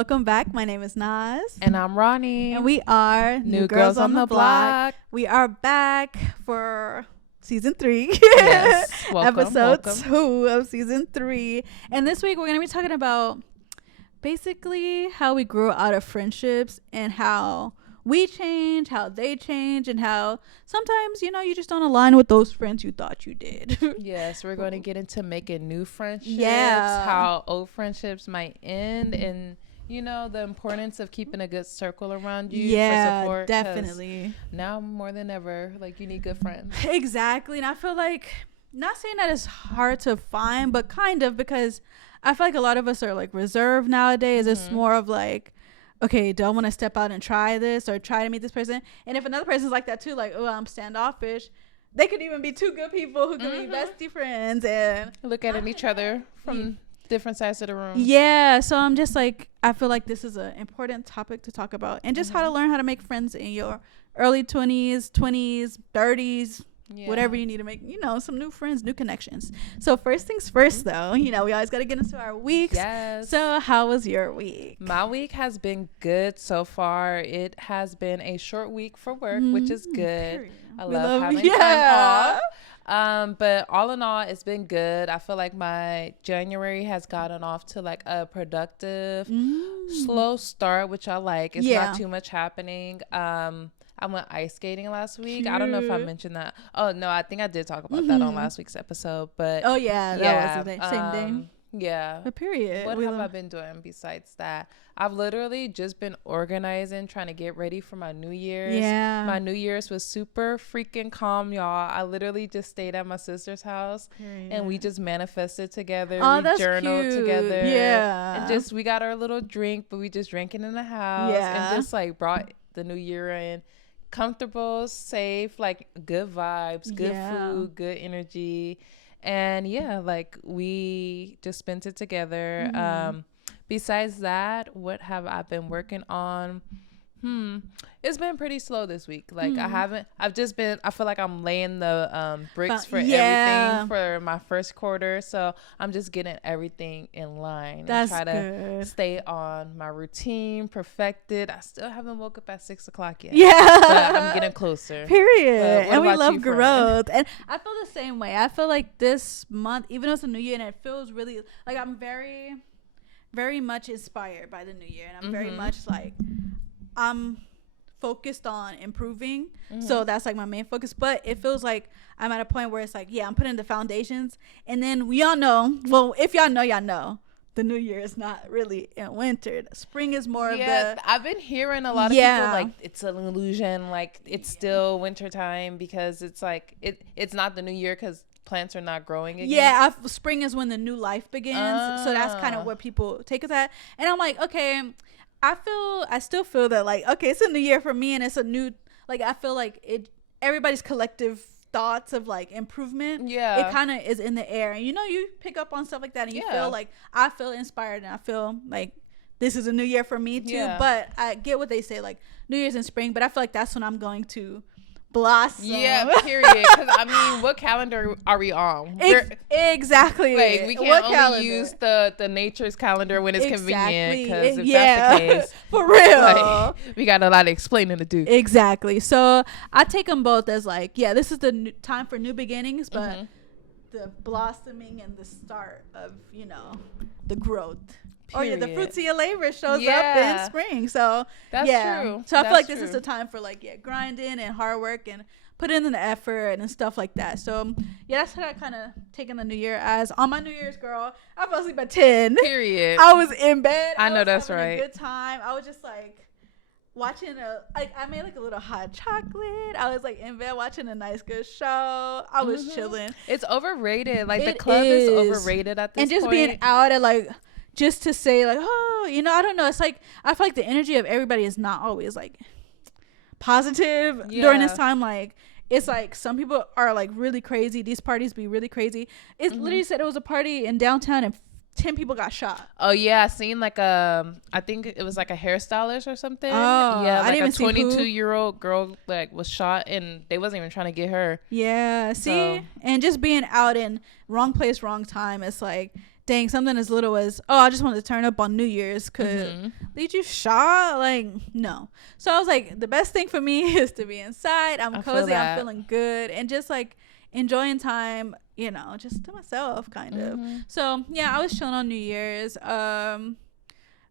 welcome back. My name is Naz. And I'm Ronnie. And we are New Girls on the Block. We are back for season 3. Yes. Welcome, Episode welcome. 2 of season 3. And this week we're going to be talking about basically how we grew out of friendships and how we change, how they change, and how sometimes, you just don't align with those friends you thought you did. Yes, we're going to get into making new friendships. Yeah. How old friendships might end, and the importance of keeping a good circle around you for support. Definitely. Now more than ever, you need good friends. Exactly. And I feel like, not saying that it's hard to find, but kind of, because I feel like a lot of us are reserved nowadays. Mm-hmm. It's more of okay, do I want to step out and try this or try to meet this person? And if another person's like that too, I'm standoffish, they could even be two good people who could be bestie friends and look at each other from different sides of the room. Yeah, so I'm just I feel like this is an important topic to talk about, and just how to learn how to make friends in your early 20s, 30s, whatever you need to make, some new friends, new connections. So first things first, though, we always got to get into our weeks. Yes. So how was your week? My week has been good so far. It has been a short week for work, which is good. I love having time off. But all in all, it's been good. I feel like my January has gotten off to a productive, slow start, which I like. It's not too much happening. I went ice skating last week. I don't know if I mentioned that. Oh, no, I think I did talk about that on last week's episode. But that was the same day. Yeah. A period. What have I been doing besides that? I've literally just been organizing, trying to get ready for my New Year's. Yeah. My New Year's was super freaking calm, y'all. I literally just stayed at my sister's house and we just manifested together. Oh, we that's journaled cute. together. Yeah. And we got our little drink, but we just drank it in the house and just brought the new year in. Comfortable, safe, good vibes, good food, good energy. And we just spent it together. Besides that, what have I been working on? It's been pretty slow this week. I feel like I'm laying the bricks for everything for my first quarter. So I'm just getting everything in line. That's and try good. to stay on my routine, perfect it. I still haven't woke up at 6 o'clock yet. Yeah. But I'm getting closer. Period. And we love you, growth. And I feel the same way. I feel like this month, even though it's a new year and it feels really I'm very, very much inspired by the new year. And I'm very much I'm focused on improving. So that's my main focus. But it feels like I'm at a point where it's I'm putting the foundations. And then we all know, well, if y'all know, the new year is not really in winter. Spring is more of the... I've been hearing a lot of people it's an illusion. It's still winter time because it's it's not the new year because plants are not growing again. Yeah, spring is when the new life begins. So that's kind of where people take us at. And I'm okay, I still feel that okay, it's a new year for me, and it's a new I feel everybody's collective thoughts of improvement, it kind of is in the air, and you pick up on stuff like that, and you feel I feel inspired, and I feel this is a new year for me too. But I get what they say, New Year's in spring, but I feel that's when I'm going to blossom. Yeah, period. Because what calendar are we on? Exactly. We can't only use the nature's calendar when it's convenient. Because if that's the case, for real, we got a lot of explaining to do. Exactly. So I take them both as this is the time for new beginnings, but the blossoming and the start of the growth. Period. Or the fruits of your labor shows up in spring. So that's true. So I feel this is the time for grinding and hard work and putting in the effort and stuff like that. So that's what I kind of taken the new year as. On my New Year's, girl, I fell asleep at 10. Period. I was in bed. I know that's having right. A good time. I was just watching I made a little hot chocolate. I was in bed watching a nice good show. I was chilling. It's overrated. The club is overrated at this point. And just being out at just to say I don't know, it's I feel the energy of everybody is not always positive during this time. It's some people are really crazy. These parties be really crazy. It literally said it was a party in downtown and 10 people got shot. Oh yeah, I seen I think it was a hairstylist or something. Oh yeah, I didn't even a 22-year-old girl was shot and they wasn't even trying to get her. Yeah, see, and just being out in wrong place, wrong time. It's dang, something as little as, oh, I just wanted to turn up on New Year's could lead you shot. Like, no. So I was like, the best thing for me is to be inside. I'm cozy. I'm feeling good. And just like enjoying time, you know, just to myself kind of. So yeah, I was chilling on New Year's.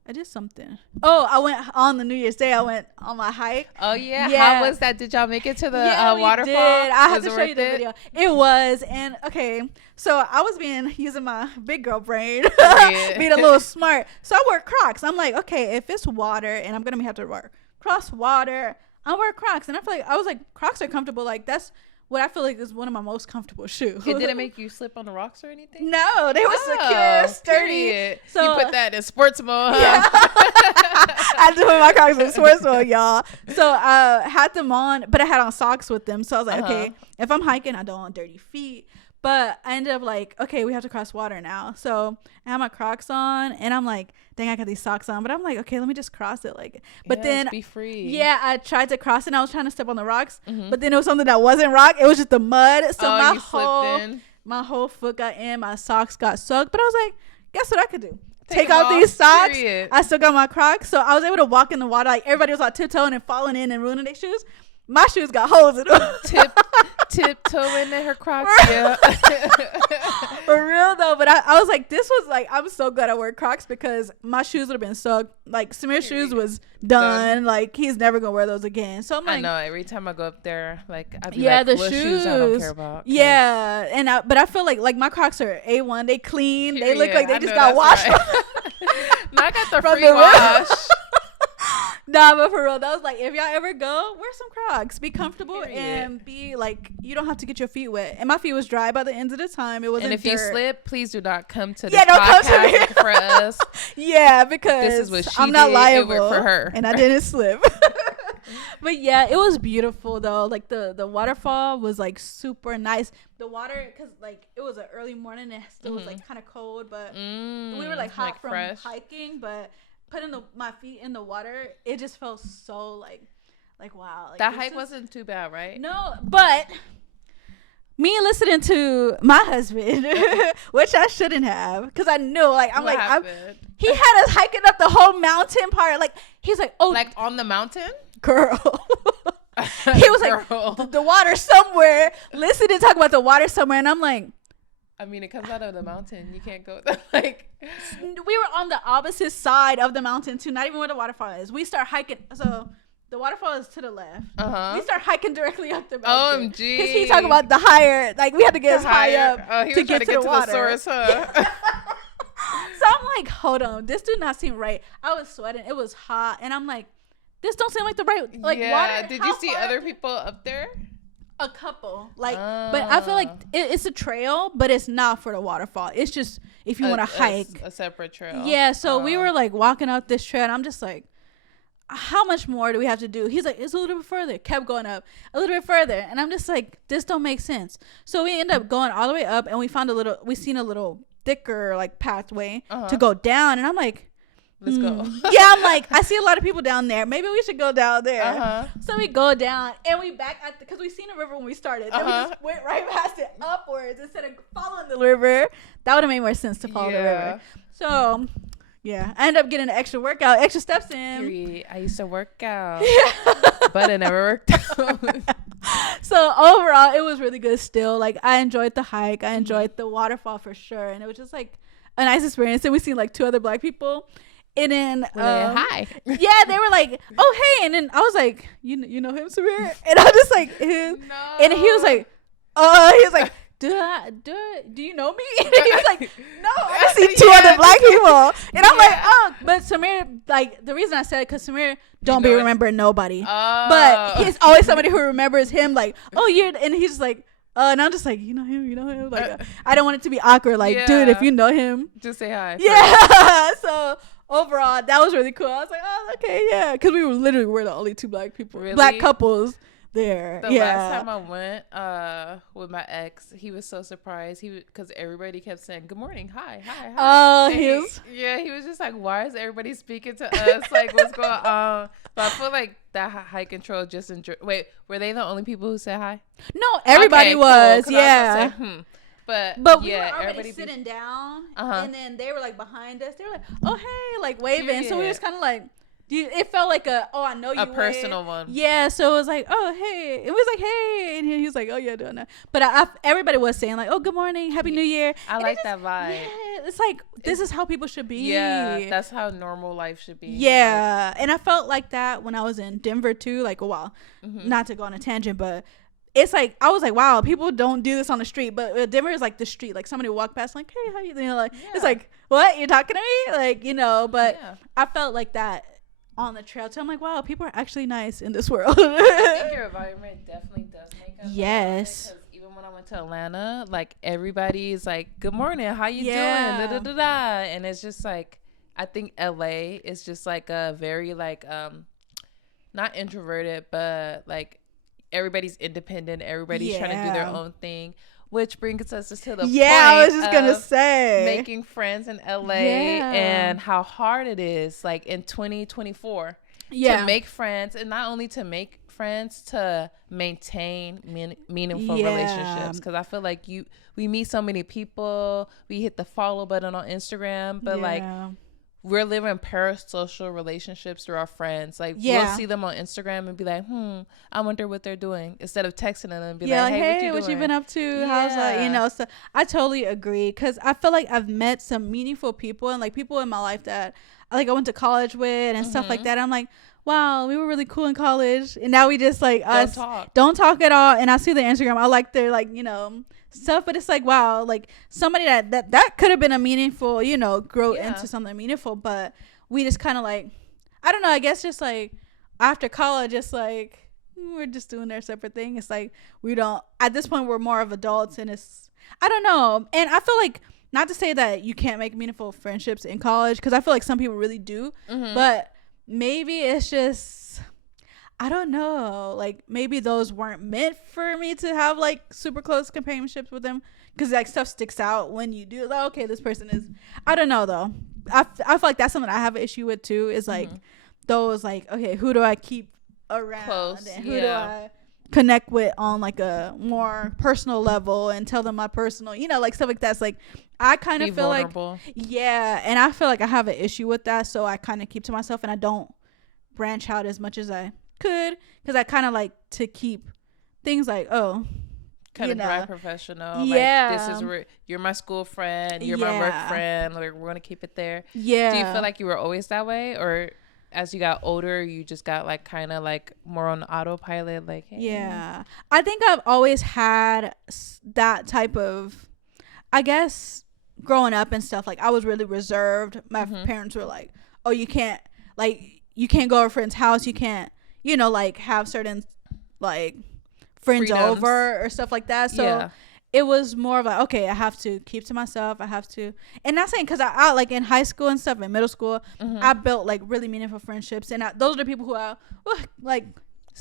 I did something. Oh, I went on the New Year's Day. I went on my hike. Oh yeah. How was that? Did y'all make it to the waterfall? Did. I have to show you the video. It was, and okay, so I was using my big girl brain, being a little smart. So I wear Crocs. I'm like, okay, if it's water and I'm gonna have to cross water, I wear Crocs. And I was like, Crocs are comfortable. Like that's what I feel like is one of my most comfortable shoes. It didn't make you slip on the rocks or anything? No, they were secure, sturdy. Period. So you put that in sports mode, huh? Yeah. I do put my Crocs in sports mode, y'all. So I had them on, but I had on socks with them. So I was like, okay, if I'm hiking, I don't want dirty feet. But I ended up like, okay, we have to cross water now. So I have my Crocs on, and I'm like, dang, I got these socks on. But I'm like, okay, let me just cross it. Like, but then be free. Yeah, I tried to cross it, and I was trying to step on the rocks, but then it was something that wasn't rock. It was just the mud. So my whole foot got in, my socks got soaked. But I was like, guess what I could do? Take out these socks. Period. I still got my Crocs, so I was able to walk in the water. Like everybody was like tiptoeing and falling in and ruining their shoes. My shoes got holes in them. Tiptoeing in her Crocs. Yeah. For real though, but I was like, this was like, I'm so glad I wear Crocs because my shoes would have been soaked. Like Samir's shoes was done. Like he's never gonna wear those again. So I'm like, I know every time I go up there, like I'd be like, the what shoes I don't care about. Yeah, and but I feel like my Crocs are A1. They clean. Period. They look like they just got washed. Right. No, I got the free wash. Nah, but for real, that was like, if y'all ever go, wear some Crocs. Be comfortable and be like, you don't have to get your feet wet. And my feet was dry by the end of the time. It wasn't. And if you slip, please do not come to the don't podcast come to me. for us. Yeah, because this is what I'm not liable. It worked for her, and I didn't slip. But yeah, it was beautiful though. Like the waterfall was like super nice. The water, because like it was an early morning and it still was like kind of cold, but we were like hot from hiking, but putting my feet in the water, it just felt so like wow. Like, that hike wasn't too bad, right? No, but me listening to my husband, which I shouldn't have, because I knew, like, I'm what like, happened? He had us hiking up the whole mountain part. Like, he's like, oh, like on the mountain, girl. He was like, the water somewhere. Listen to talk about the water somewhere, and I'm like, I mean, it comes out of the mountain. You can't go like. We were on the opposite side of the mountain too, not even where the waterfall is. We start hiking, so the waterfall is to the left. We start hiking directly up the mountain. OMG. Because he talking about the higher, like we had to get as high up to get to the water. Source, huh? So I'm like, hold on, this do not seem right. I was sweating. It was hot, and I'm like, this don't seem like the right water. Did you see other people up there? A couple, like, but I feel like it's a trail, but it's not for the waterfall. It's just if you want to hike, a separate trail. Yeah, so we were like walking up this trail, and I'm just like, how much more do we have to do? He's like, it's a little bit further. Kept going up a little bit further, and I'm just like, this don't make sense. So we end up going all the way up, and we seen a little thicker like pathway to go down, and I'm like, let's go. Yeah, I'm like, I see a lot of people down there. Maybe we should go down there. So we go down, and we back at because we seen the river when we started. Then we just went right past it upwards instead of following the river. That would have made more sense to follow the river. So yeah, I ended up getting an extra workout, extra steps in. I used to work out, but it never worked out. So overall, it was really good still. Like, I enjoyed the hike. I enjoyed the waterfall for sure. And it was just like a nice experience. And we seen like 2 other Black people. And then hi. Yeah, they were like, oh hey, and then I was like, you know him, Samir? And I was just like, him. No. And he was like, he was like, do you know me? And he was like, no, I see 2 other Black people. And I'm like, oh, but Samir, like, the reason I said, because Samir don't be remembering nobody, but he's always somebody who remembers him, like, oh, and he's just like, and I'm just like, you know him, like, I don't want it to be awkward, like, dude, if you know him, just say hi. Yeah. So overall, that was really cool. I was like, oh, okay, yeah, because we were the only 2 Black people, really? Black couples there. The last time I went with my ex, he was so surprised. Because everybody kept saying good morning, hi. He was just like, why is everybody speaking to us? Like, what's going on? But I feel like that hike and trail just enjoy. Wait, were they the only people who said hi? No, everybody was. Cool, yeah. But But we were already sitting down, and then they were like behind us. They were like, "Oh hey," like waving. So we was kind of like, it felt like I know you. A personal one. Yeah. So it was like, "Oh hey," it was like, "Hey," and he was like, "Oh yeah, doing that." But everybody was saying like, "Oh, good morning, Happy New Year." I like that vibe. Yeah, it's like this is how people should be. Yeah, that's how normal life should be. Yeah, and I felt like that when I was in Denver too. Like, wow, not to go on a tangent, but. It's like I was like, wow, people don't do this on the street, but Denver is like the street. Like somebody walk past, like, hey, how you doing? Like it's like, what, you're talking to me? Like, but I felt like that on the trail too. I'm like, wow, people are actually nice in this world. I think your environment definitely does make us. Yes. Because even when I went to Atlanta, like everybody's like, good morning, how you doing? Da, da, da, da. And it's just like, I think LA is just like a very like not introverted, but like everybody's independent, everybody's trying to do their own thing, which brings us to the point I was just gonna say making friends in LA and how hard it is like in 2024 to make friends, and not only to make friends, to maintain meaningful relationships, because I feel like we meet so many people, we hit the follow button on Instagram, but like we're living parasocial relationships through our friends. Like we'll see them on Instagram and be like, I wonder what they're doing, instead of texting them and be like, hey, what you been up to? How's that? So I totally agree, because I feel like I've met some meaningful people and like people in my life that I went to college with and stuff like that. I'm like, wow, we were really cool in college, and now we just like don't talk at all. And I see their Instagram, I like their stuff, but it's like, wow, like somebody that could have been a meaningful, grow into something meaningful, but we just kind of like, I don't know, I guess just like after college, it's like we're just doing their separate thing. It's like we don't, at this point we're more of adults, and it's, I don't know. And I feel like, not to say that you can't make meaningful friendships in college, because I feel like some people really do, but maybe it's just, I don't know, like maybe those weren't meant for me to have like super close companionships with them, because like stuff sticks out when you do, like, okay, this person is, I don't know though. I feel like that's something I have an issue with too, is like those like, okay, who do I keep around close, and who do I connect with on like a more personal level and tell them my personal, like stuff like that's like, I kind of feel vulnerable. And I feel like I have an issue with that, so I kind of keep to myself and I don't branch out as much as I could, because I kind of like to keep things like, kind of dry professional, like this is where you're my school friend, you're my work friend, like we're gonna keep it there. Do you feel like you were always that way, or as you got older you just got like kind of like more on autopilot, like hey? I think I've always had that type of, I guess, growing up and stuff, like I was really reserved. My parents were like, oh, you can't go to a friend's house, you can't like have certain like friends over or stuff like that. So it was more of like, okay, I have to keep to myself. I have to, and not saying, because I like in high school and stuff, in middle school, I built like really meaningful friendships, and those are the people who I like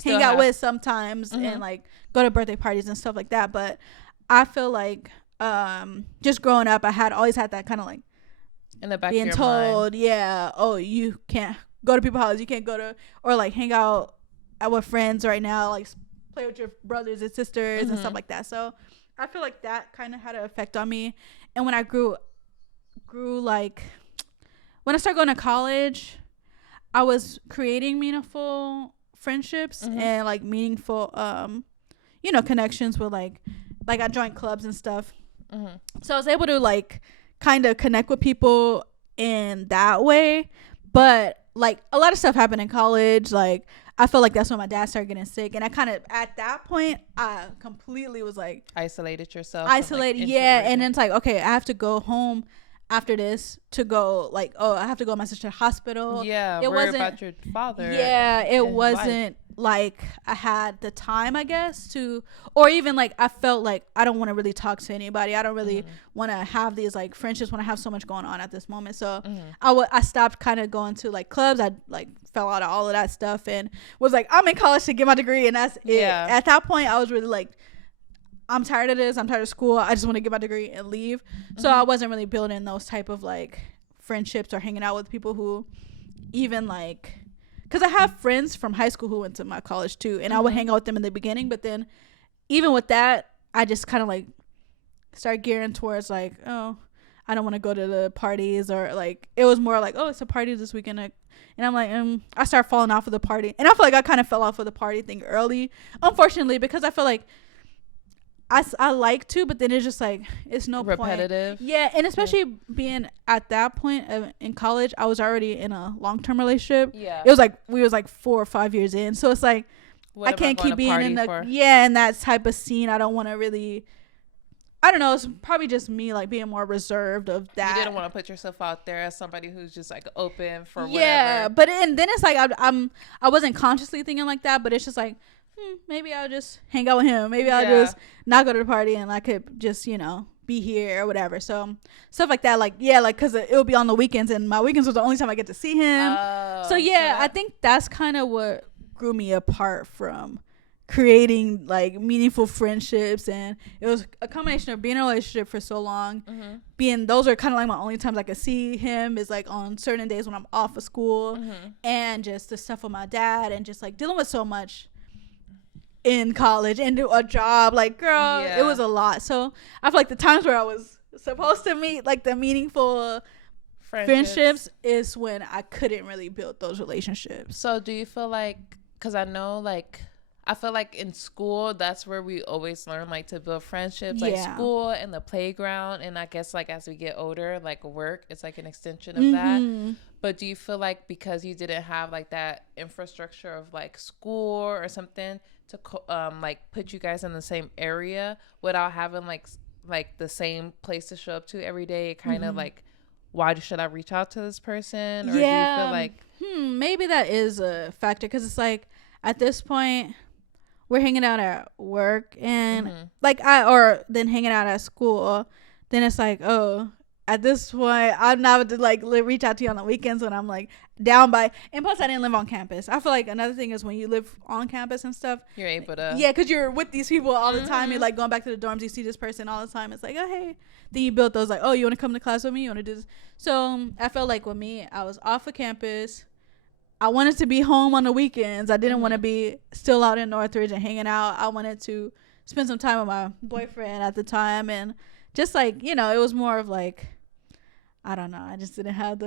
hang out with sometimes and like go to birthday parties and stuff like that. But I feel like just growing up, I always had that kind of like in the back being of your told, mind. oh, you can't go to people's houses, you can't go to, or like hang out with friends right now, like play with your brothers and sisters and stuff like that. So I feel like that kind of had an effect on me. And when I grew like, when I started going to college, I was creating meaningful friendships and like meaningful connections with like I joined clubs and stuff. So I was able to like kind of connect with people in that way. But like a lot of stuff happened in college. Like I felt like that's when my dad started getting sick, and I kind of, at that point, I completely was like isolated yourself. And then it's like, okay, I have to go home after this to go, like, I have to go to my sister's hospital. It wasn't about your father. It wasn't like I had the time, I guess, to, or even like I felt like I don't want to really talk to anybody. I don't really want to have these like friendships when I have so much going on at this moment. So I stopped kind of going to like clubs. I like fell out of all of that stuff and was like, I'm in college to get my degree, and that's it. At that point, I was really like, I'm tired of this. I'm tired of school. I just want to get my degree and leave. So I wasn't really building those type of like friendships or hanging out with people who even like, because I have friends from high school who went to my college too, and I would hang out with them in the beginning, but then even with that, I just kind of like start gearing towards like, oh, I don't want to go to the parties, or like it was more like, oh, it's a party this weekend, and I'm like, I start falling off of the party, and I feel like I kind of fell off of the party thing early, unfortunately, because I feel like I like to, but then it's just like it's no repetitive point. Yeah, and especially being at that point in college, I was already in a long-term relationship. Yeah, it was like we was like 4 or 5 years in, so it's like I can't keep being in the in that type of scene. I don't want to really. I don't know. It's probably just me like being more reserved of that. You didn't want to put yourself out there as somebody who's just like open for whatever. Yeah, but then it's like I wasn't consciously thinking like that, but it's just like maybe I'll just hang out with him. Maybe I'll just not go to the party, and I could just be here or whatever. So stuff like that, like because it'll be on the weekends, and my weekends was the only time I get to see him. So I think that's kind of what grew me apart from creating like meaningful friendships. And it was a combination of being in a relationship for so long, those are kind of like my only times I could see him is like on certain days when I'm off of school, and just the stuff with my dad, and just like dealing with so much in college and do a job, like girl, it was a lot. So I feel like the times where I was supposed to meet like the meaningful friendships is when I couldn't really build those relationships. So do you feel like, because I know like I feel like in school, that's where we always learn like to build friendships, like school and the playground. And I guess like as we get older, like work, it's like an extension of that. But do you feel like because you didn't have like that infrastructure of like school or something to like put you guys in the same area without having like the same place to show up to every day, kind of like, why should I reach out to this person? Or do you feel like maybe that is a factor, because it's like at this point we're hanging out at work, and or then hanging out at school, then it's like, oh, at this point I'm not to like reach out to you on the weekends when I'm like down by. And plus I didn't live on campus. I feel like another thing is when you live on campus and stuff, you're able to because you're with these people all the time. You're like going back to the dorms, you see this person all the time. It's like, oh hey, then you built those like, oh, you want to come to class with me, you want to do this. So I felt like with me, I was off of campus, I wanted to be home on the weekends. I didn't want to be still out in Northridge and hanging out. I wanted to spend some time with my boyfriend at the time, and just like it was more of like, I don't know, I just didn't have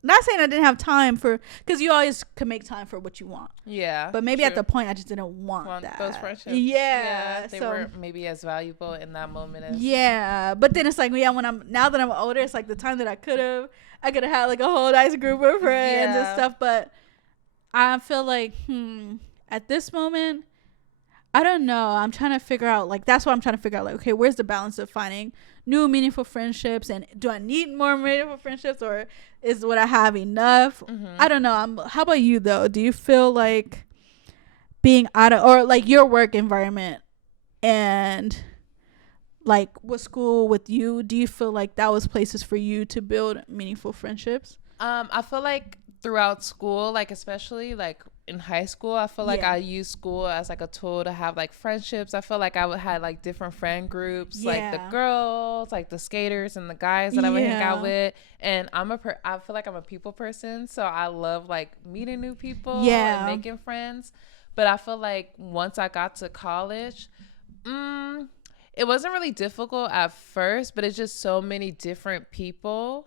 not saying I didn't have time for, because you always can make time for what you want. Yeah. But maybe at the point I just didn't want that. Those friendships. Yeah. They weren't maybe as valuable in that moment as. Yeah. But then it's like, now that I'm older, it's like the time that I could have had like a whole nice group of friends and stuff. But I feel like, at this moment, I don't know. I'm trying to figure out, like, that's what I'm trying to figure out. Like, okay, where's the balance of finding new meaningful friendships, and do I need more meaningful friendships, or is what I have enough? I don't know. How about you though? Do you feel like being out of, or like your work environment and like with school with you, do you feel like that was places for you to build meaningful friendships? I feel like throughout school, like especially like in high school, I feel like I used school as like a tool to have like friendships. I feel like I would have like different friend groups, like the girls, like the skaters, and the guys that I would hang out with. And I feel like I'm a people person, so I love like meeting new people and making friends. But I feel like once I got to college, it wasn't really difficult at first, but it's just so many different people.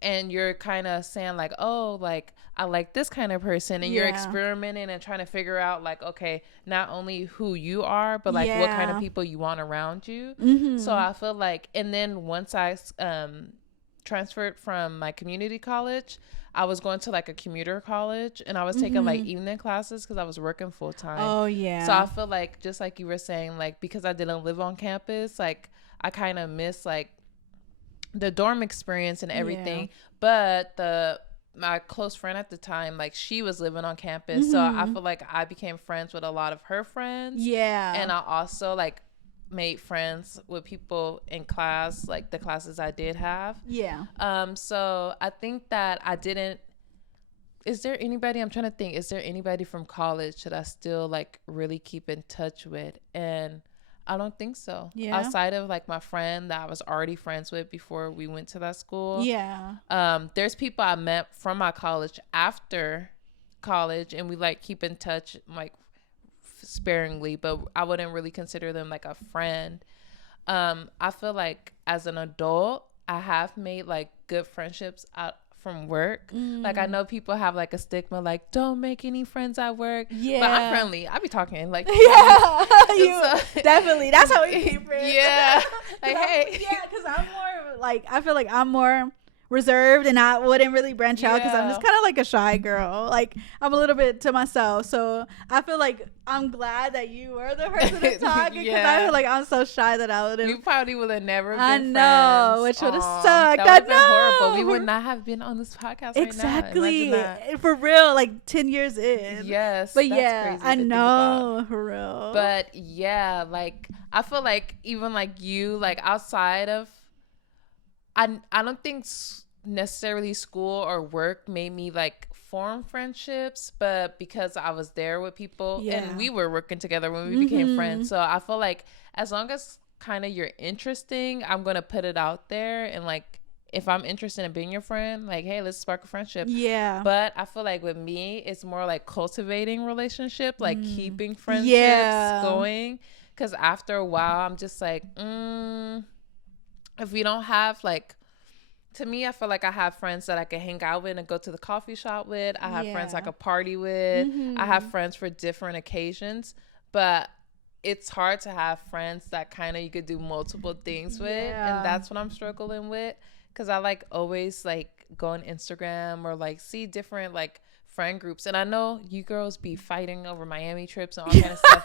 And you're kind of saying like, oh, like I like this kind of person, and you're experimenting and trying to figure out like, okay, not only who you are, but like what kind of people you want around you. So I feel like, and then once I transferred from my community college, I was going to like a commuter college, and I was taking like evening classes because I was working full time. Oh yeah. So I feel like, just like you were saying, like because I didn't live on campus, like I kind of miss like the dorm experience and everything. But my close friend at the time, like she was living on campus, so I feel like I became friends with a lot of her friends. And I also like made friends with people in class, like the classes I did have. So I think that I'm trying to think, is there anybody from college that I still like really keep in touch with? And I don't think so. Outside of like my friend that I was already friends with before we went to that school. There's people I met from my college after college, and we like keep in touch like sparingly, but I wouldn't really consider them like a friend. I feel like as an adult, I have made like good friendships out from work. Like I know people have like a stigma, like don't make any friends at work. Yeah, but I'm friendly. I be talking like you definitely. That's how we keep friends. Yeah, like hey, because I'm more like I feel like I'm more reserved and I wouldn't really branch out because I'm just kind of like a shy girl. Like I'm a little bit to myself, so I feel like I'm glad that you were the person to talk because I feel like I'm so shy that I wouldn't. You probably would have never been I know, friends. which would have sucked. That would have been horrible. We would not have been on this podcast exactly. Right now. For real, like 10 years in. Yes. But yeah, I know, for real. But yeah, like I feel like even like you, like outside of I don't think necessarily school or work made me like form friendships, but because I was there with people and we were working together when we became friends. So I feel like as long as kind of you're interesting, I'm going to put it out there. And like, if I'm interested in being your friend, like, hey, let's spark a friendship. Yeah. But I feel like with me, it's more like cultivating relationship, like keeping friendships going. Because after a while, I'm just like, if we don't have like, to me, I feel like I have friends that I can hang out with and go to the coffee shop with. I have friends I could party with. I have friends for different occasions. But it's hard to have friends that kind of you could do multiple things with. And that's what I'm struggling with. Because I like always like go on Instagram or like see different like friend groups. And I know you girls be fighting over Miami trips and all kind of stuff.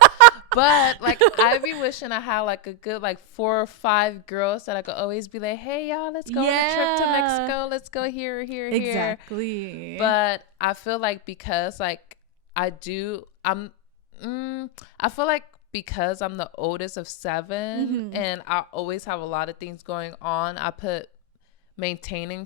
But like I be wishing I had like a good like 4 or 5 girls that I could always be like, hey y'all, let's go on a trip to Mexico. Let's go here. Exactly. But I feel like because like I feel like because I'm the oldest of 7 and I always have a lot of things going on, I put maintaining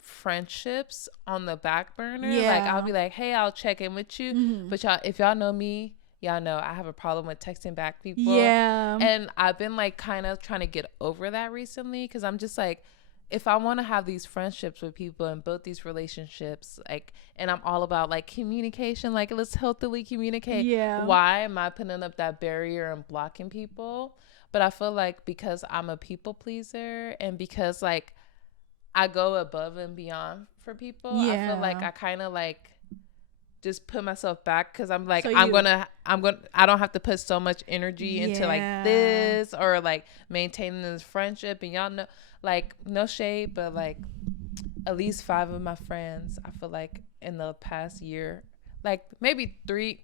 friendships on the back burner. Like I'll be like, hey, I'll check in with you. But y'all, if y'all know me, y'all know I have a problem with texting back people. And I've been like kind of trying to get over that recently because I'm just like, if I want to have these friendships with people and build these relationships, like, and I'm all about like communication, like let's healthily communicate. Why am I putting up that barrier and blocking people? But I feel like because I'm a people pleaser and because like I go above and beyond for people, I feel like I kind of like just put myself back because I'm like, so I don't have to put so much energy into like this or like maintaining this friendship. And y'all know, like, no shade, but like at least 5 of my friends, I feel like in the past year, like maybe 3,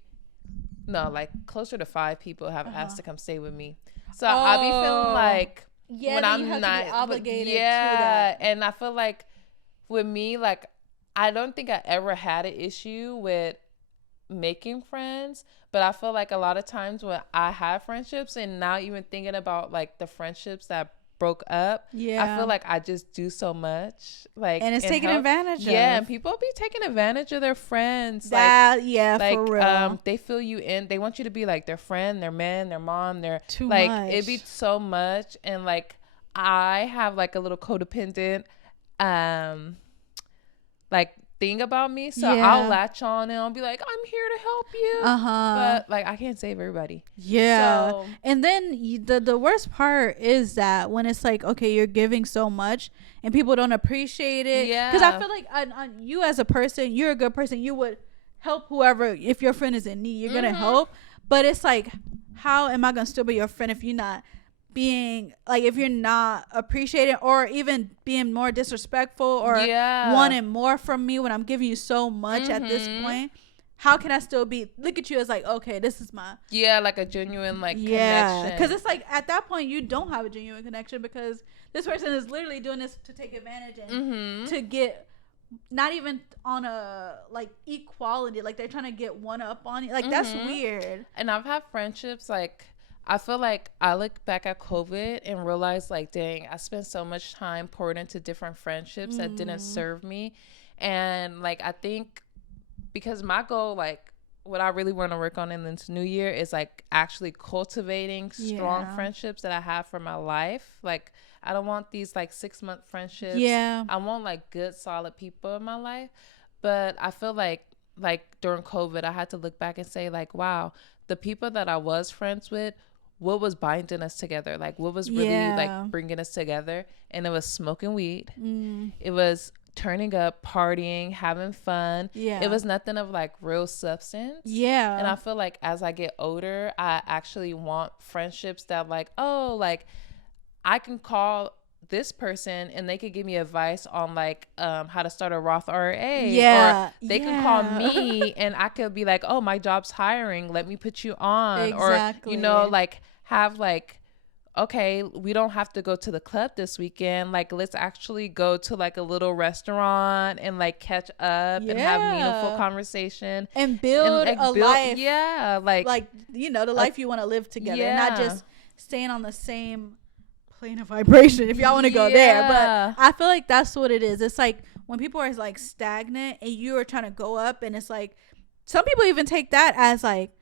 no, like closer to 5 people have asked to come stay with me. So I be feeling like when I'm not obligated to that. And I feel like with me, like, I don't think I ever had an issue with making friends, but I feel like a lot of times when I have friendships and now even thinking about like the friendships that broke up, I feel like I just do so much, like, and it's taking advantage of. And people be taking advantage of their friends. For real. They fill you in. They want you to be like their friend, their man, their mom, their too like much. It be so much, and like I have like a little codependent like thing about me, so I'll latch on and I'll be like, I'm here to help you, but like I can't save everybody. So, and then the worst part is that when it's like, okay, you're giving so much and people don't appreciate it, because I feel like on you as a person, you're a good person, you would help whoever. If your friend is in need, you're gonna help, but it's like, how am I gonna still be your friend if you're not being like, if you're not appreciating or even being more disrespectful or wanting more from me when I'm giving you so much at this point? How can I still look at you as like, okay, this is my like a genuine like connection? Because it's like at that point you don't have a genuine connection because this person is literally doing this to take advantage and to get, not even on a like equality, like they're trying to get one up on you, like that's weird. And I've had friendships, like I feel like I look back at COVID and realize like, dang, I spent so much time poured into different friendships that didn't serve me. And like, I think because my goal, like what I really want to work on in this new year is like actually cultivating strong friendships that I have for my life. Like, I don't want these like 6-month friendships. I want like good, solid people in my life. But I feel like during COVID, I had to look back and say like, wow, the people that I was friends with what was binding us together, like what was really like bringing us together. And it was smoking weed. It was turning up, partying, having fun. It was nothing of like real substance. And I feel like as I get older, I actually want friendships that like, oh, like I can call this person and they could give me advice on like how to start a Roth IRA, or they can call me and I could be like, oh, my job's hiring, let me put you on. Or you know, like have like, okay, we don't have to go to the club this weekend, like let's actually go to like a little restaurant and like catch up and have meaningful conversation and build like, a life, like you know, the life you want to live together, and not just staying on the same plane of vibration, if y'all want to go there. But I feel like that's what it is. It's like when people are like stagnant and you are trying to go up, and it's like some people even take that as like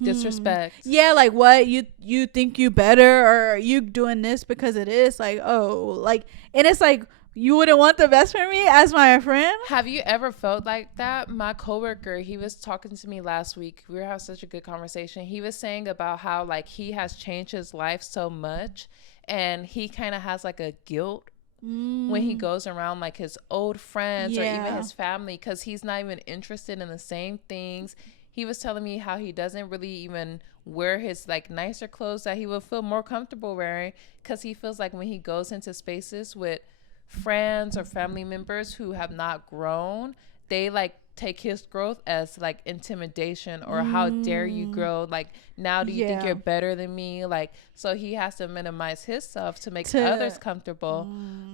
disrespect. Like what, you think you better, or you doing this because it is like, oh, like, and it's like you wouldn't want the best for me as my friend. Have you ever felt like that? My coworker, he was talking to me last week. We were having such a good conversation. He was saying about how like he has changed his life so much, and he kind of has like a guilt when he goes around like his old friends or even his family, because he's not even interested in the same things. He was telling me how he doesn't really even wear his like nicer clothes that he would feel more comfortable wearing, because he feels like when he goes into spaces with friends or family members who have not grown, they like take his growth as like intimidation, or how dare you grow, like now do you think you're better than me, like, so he has to minimize himself to make others comfortable.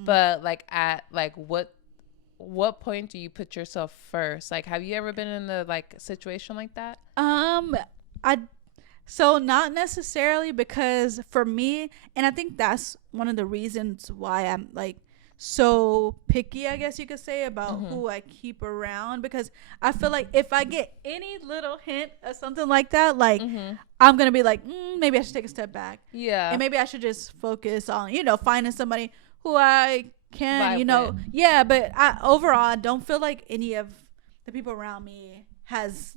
But like at like what point do you put yourself first? Like, have you ever been in a like situation like that? So not necessarily, because for me, and I think that's one of the reasons why I'm like so picky, I guess you could say, about who I keep around, because I feel like if I get any little hint of something like that, like I'm gonna be like, maybe I should take a step back, and maybe I should just focus on, you know, finding somebody who I can, you know, but I don't feel like any of the people around me has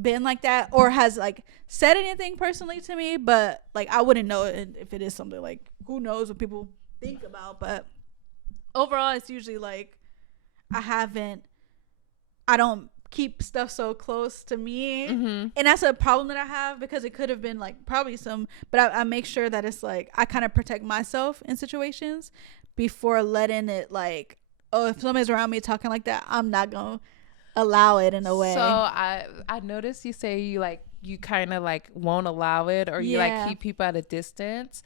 been like that, or has like said anything personally to me, but like I wouldn't know if it is something, like who knows what people think about. But overall, it's usually like I don't keep stuff so close to me, and that's a problem that I have, because it could have been like probably but I make sure that it's like I kind of protect myself in situations before letting it, like, oh, if somebody's around me talking like that, I'm not gonna allow it in a way. So I noticed you say you kind of like won't allow it, or you like keep people at a distance,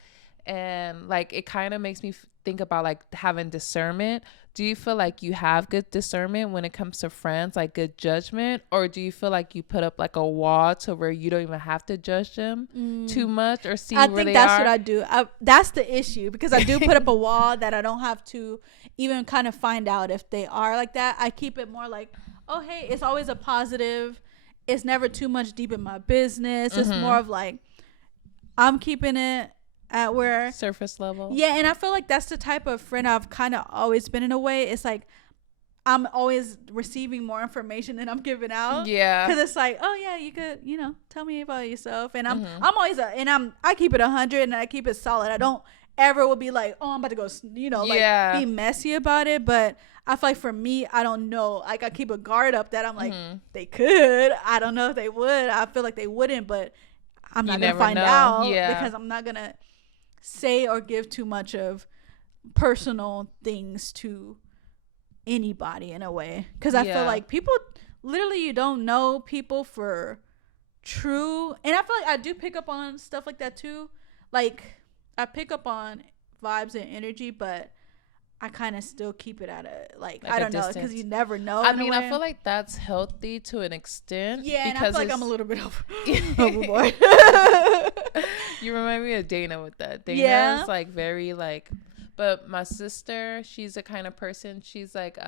and like it kind of makes me think about like having discernment. Do you feel like you have good discernment when it comes to friends, like good judgment, or do you feel like you put up like a wall to where you don't even have to judge them too much or see where they are? I think that's what I do. That's the issue, because I do put up a wall that I don't have to even kind of find out if they are like that. I keep it more like, oh, hey, it's always a positive. It's never too much deep in my business. It's more of like, I'm keeping it at where surface level. Yeah, and I feel like that's the type of friend I've kind of always been in a way. It's like I'm always receiving more information than I'm giving out. Yeah, because it's like, oh yeah, you could, you know, tell me about yourself, and I'm always I keep it 100 and I keep it solid. I don't ever will be like, oh, I'm about to go, you know, like be messy about it. But I feel like for me, I don't know, like I keep a guard up that I'm like, they could, I don't know if they would, I feel like they wouldn't, but I'm not gonna find out, because I'm not gonna say or give too much of personal things to anybody in a way, because I feel like people literally, you don't know people for true, and I feel like I do pick up on stuff like that too. Like I pick up on vibes and energy, but I kind of still keep it at a like I don't know, because you never know. I mean, I feel like that's healthy to an extent. Yeah, and I feel like I'm a little bit overboard. You remind me of Dana with that. Dana's like very like, but my sister, she's the kind of person, she's like,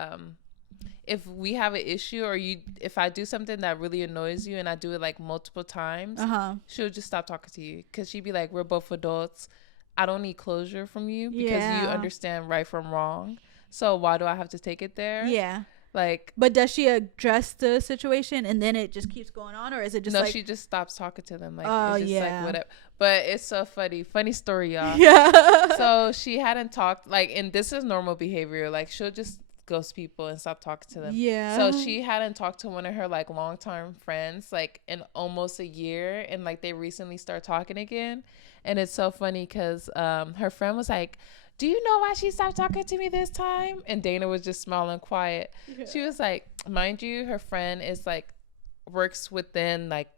if we have an issue, or if I do something that really annoys you and I do it like multiple times, she'll just stop talking to you, because she'd be like, we're both adults. I don't need closure from you, because you understand right from wrong. So why do I have to take it there? Yeah. Like, but does she address the situation and then it just keeps going on, or is it just no, she just stops talking to them. Like, oh, it's just like whatever. But it's so funny story, y'all. Yeah. So she hadn't talked, like, and this is normal behavior. Like, she'll just ghost people and stop talking to them. Yeah. So she hadn't talked to one of her like longtime friends like in almost a year, and like they recently start talking again. And it's so funny because her friend was like, do you know why she stopped talking to me this time? And Dana was just smiling quiet. Yeah. She was like, mind you, her friend is like, works within like,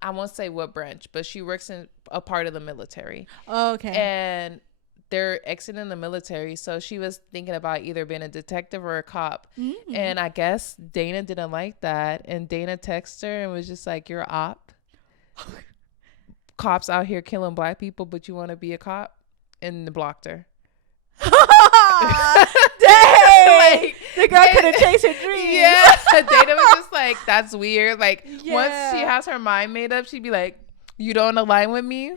I won't say what branch, but she works in a part of the military. Oh, okay. And they're exiting the military. So she was thinking about either being a detective or a cop. Mm-hmm. And I guess Dana didn't like that. And Dana texted her and was just like, you're a op. Cops out here killing black people, but you want to be a cop? And blocked her. Dang! Like, the girl couldn't chase her dreams. Yeah. Dana was just like, that's weird. Like, once she has her mind made up, she'd be like, you don't align with me?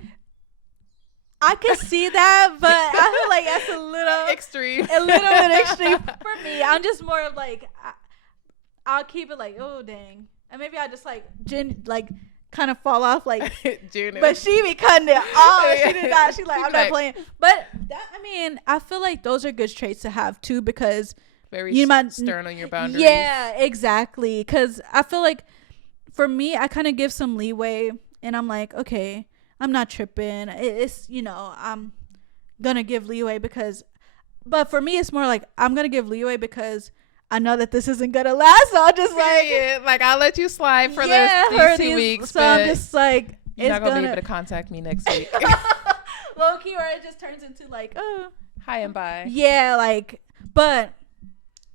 I can see that, but I feel like that's a little extreme. A little bit extreme for me. I'm just more of like, I'll keep it like, oh, dang. And maybe I just like, kind of fall off like but she be cutting it off. She did not. She's like, I'm not playing. But that, I mean, I feel like those are good traits to have too, because very stern on your boundaries. Yeah, exactly. Because I feel like for me, I kind of give some leeway, and I'm like, okay, I'm not tripping. It's, you know, I'm gonna give leeway but for me, it's more like I'm gonna give leeway because I know that this isn't gonna last, so I'll just like I'll let you slide for these 2 weeks. So I'm just like, you're not gonna be able to contact me next week. Low key, or it just turns into like, oh, hi and bye. Yeah, like, but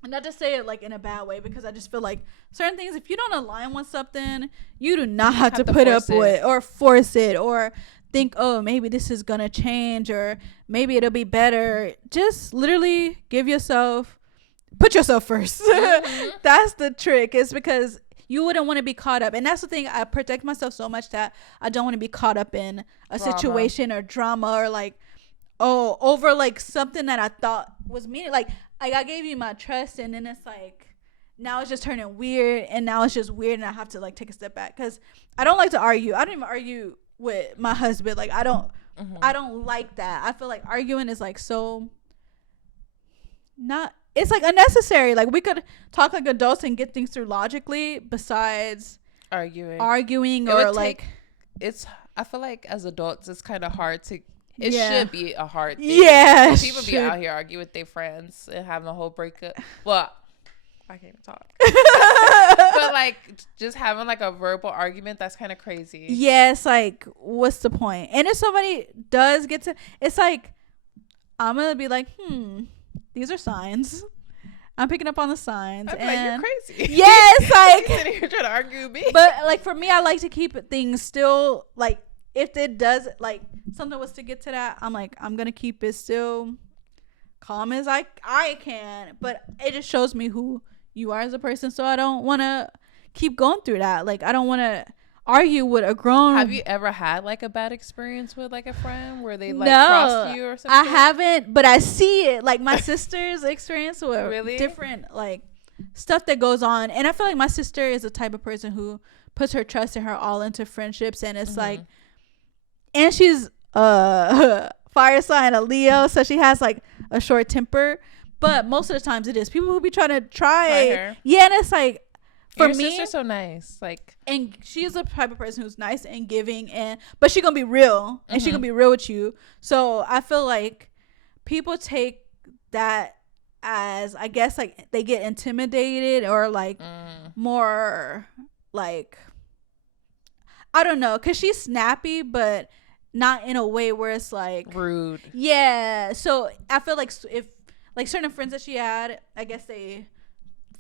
not to say it like in a bad way, because I just feel like certain things, if you don't align with something, you do not have to put up with or force it or think, oh, maybe this is gonna change or maybe it'll be better. Just literally put yourself first. Mm-hmm. That's the trick. It's because you wouldn't want to be caught up. And that's the thing. I protect myself so much that I don't want to be caught up in a situation or drama or like, oh, over like something that I thought was meaning. Like I gave you my trust, and then it's like, now it's just turning weird, and now it's just weird, and I have to like take a step back, because I don't like to argue. I don't even argue with my husband. Like I don't like that. I feel like arguing is like so not, it's like unnecessary. Like we could talk like adults and get things through logically besides arguing or like I feel like as adults it's kind of hard to, it should be a hard thing. Yeah, people be out here arguing with their friends and having a whole breakup. Well, I can't even talk. But like just having like a verbal argument, that's kind of crazy. Yes, like what's the point? And if somebody does get to, it's like I'm gonna be like, these are signs. I'm picking up on the signs. I'm like, you're crazy. Yes, like sitting here trying to argue with me. But like for me, I like to keep things still, like if it does, like something was to get to that, I'm like, I'm gonna keep it still calm as I can. But it just shows me who you are as a person, so I don't want to keep going through that. Like I don't want to argue with a grown. Have you ever had like a bad experience with like a friend where they like crossed you or something? I haven't, but I see it. Like my sister's experience with really different like stuff that goes on, and I feel like my sister is the type of person who puts her trust and her all into friendships, and it's like, and she's fire sign, a Leo, so she has like a short temper, but most of the times it is people who be trying to try her. Yeah, and it's like, for your me, sister's so nice, like, and she's the type of person who's nice and giving, but she gonna be real, and she gonna be real with you. So I feel like people take that as, I guess, like they get intimidated or like more like, I don't know, because she's snappy, but not in a way where it's like rude. Yeah. So I feel like if like certain friends that she had, I guess they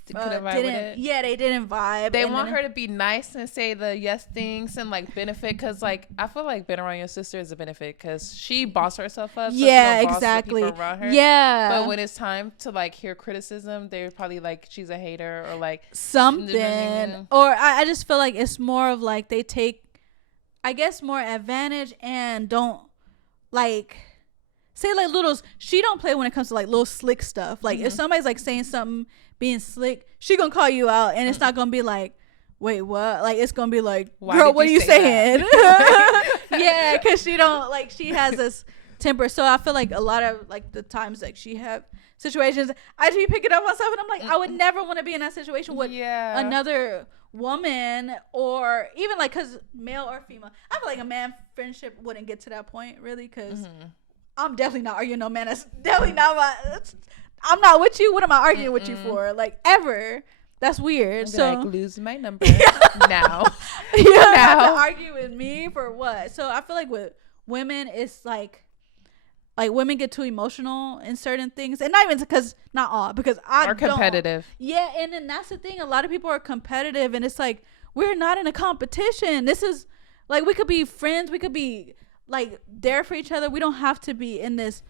couldn't vibe with it. Yeah, they didn't vibe. They want her to be nice and say the yes things and like benefit, because like I feel like being around your sister is a benefit because she bossed herself up. So yeah, exactly. Around her. Yeah. But when it's time to like hear criticism, they're probably like she's a hater or like something. Or I just feel like it's more of like they take, I guess, more advantage and don't like say like little, she don't play when it comes to like little slick stuff. Like if somebody's like saying something being slick, she gonna call you out, and it's not gonna be like, wait, what? Like it's gonna be like, girl, what are you saying? Yeah, because she don't like, she has this temper. So I feel like a lot of like the times like she have situations, I just be picking up on stuff, and I'm like, I would never want to be in that situation with another woman, or even like, because male or female, I feel like a man friendship wouldn't get to that point really, because I'm definitely not arguing no man. That's definitely not I'm not with you. What am I arguing with you for? Like ever. That's weird. So like, lose my number now. You don't have to argue with me for what? So I feel like with women, it's like women get too emotional in certain things, and not even because, not all, because are competitive. Yeah, and then that's the thing. A lot of people are competitive, and it's like, we're not in a competition. This is like, we could be friends. We could be like there for each other. We don't have to be in this.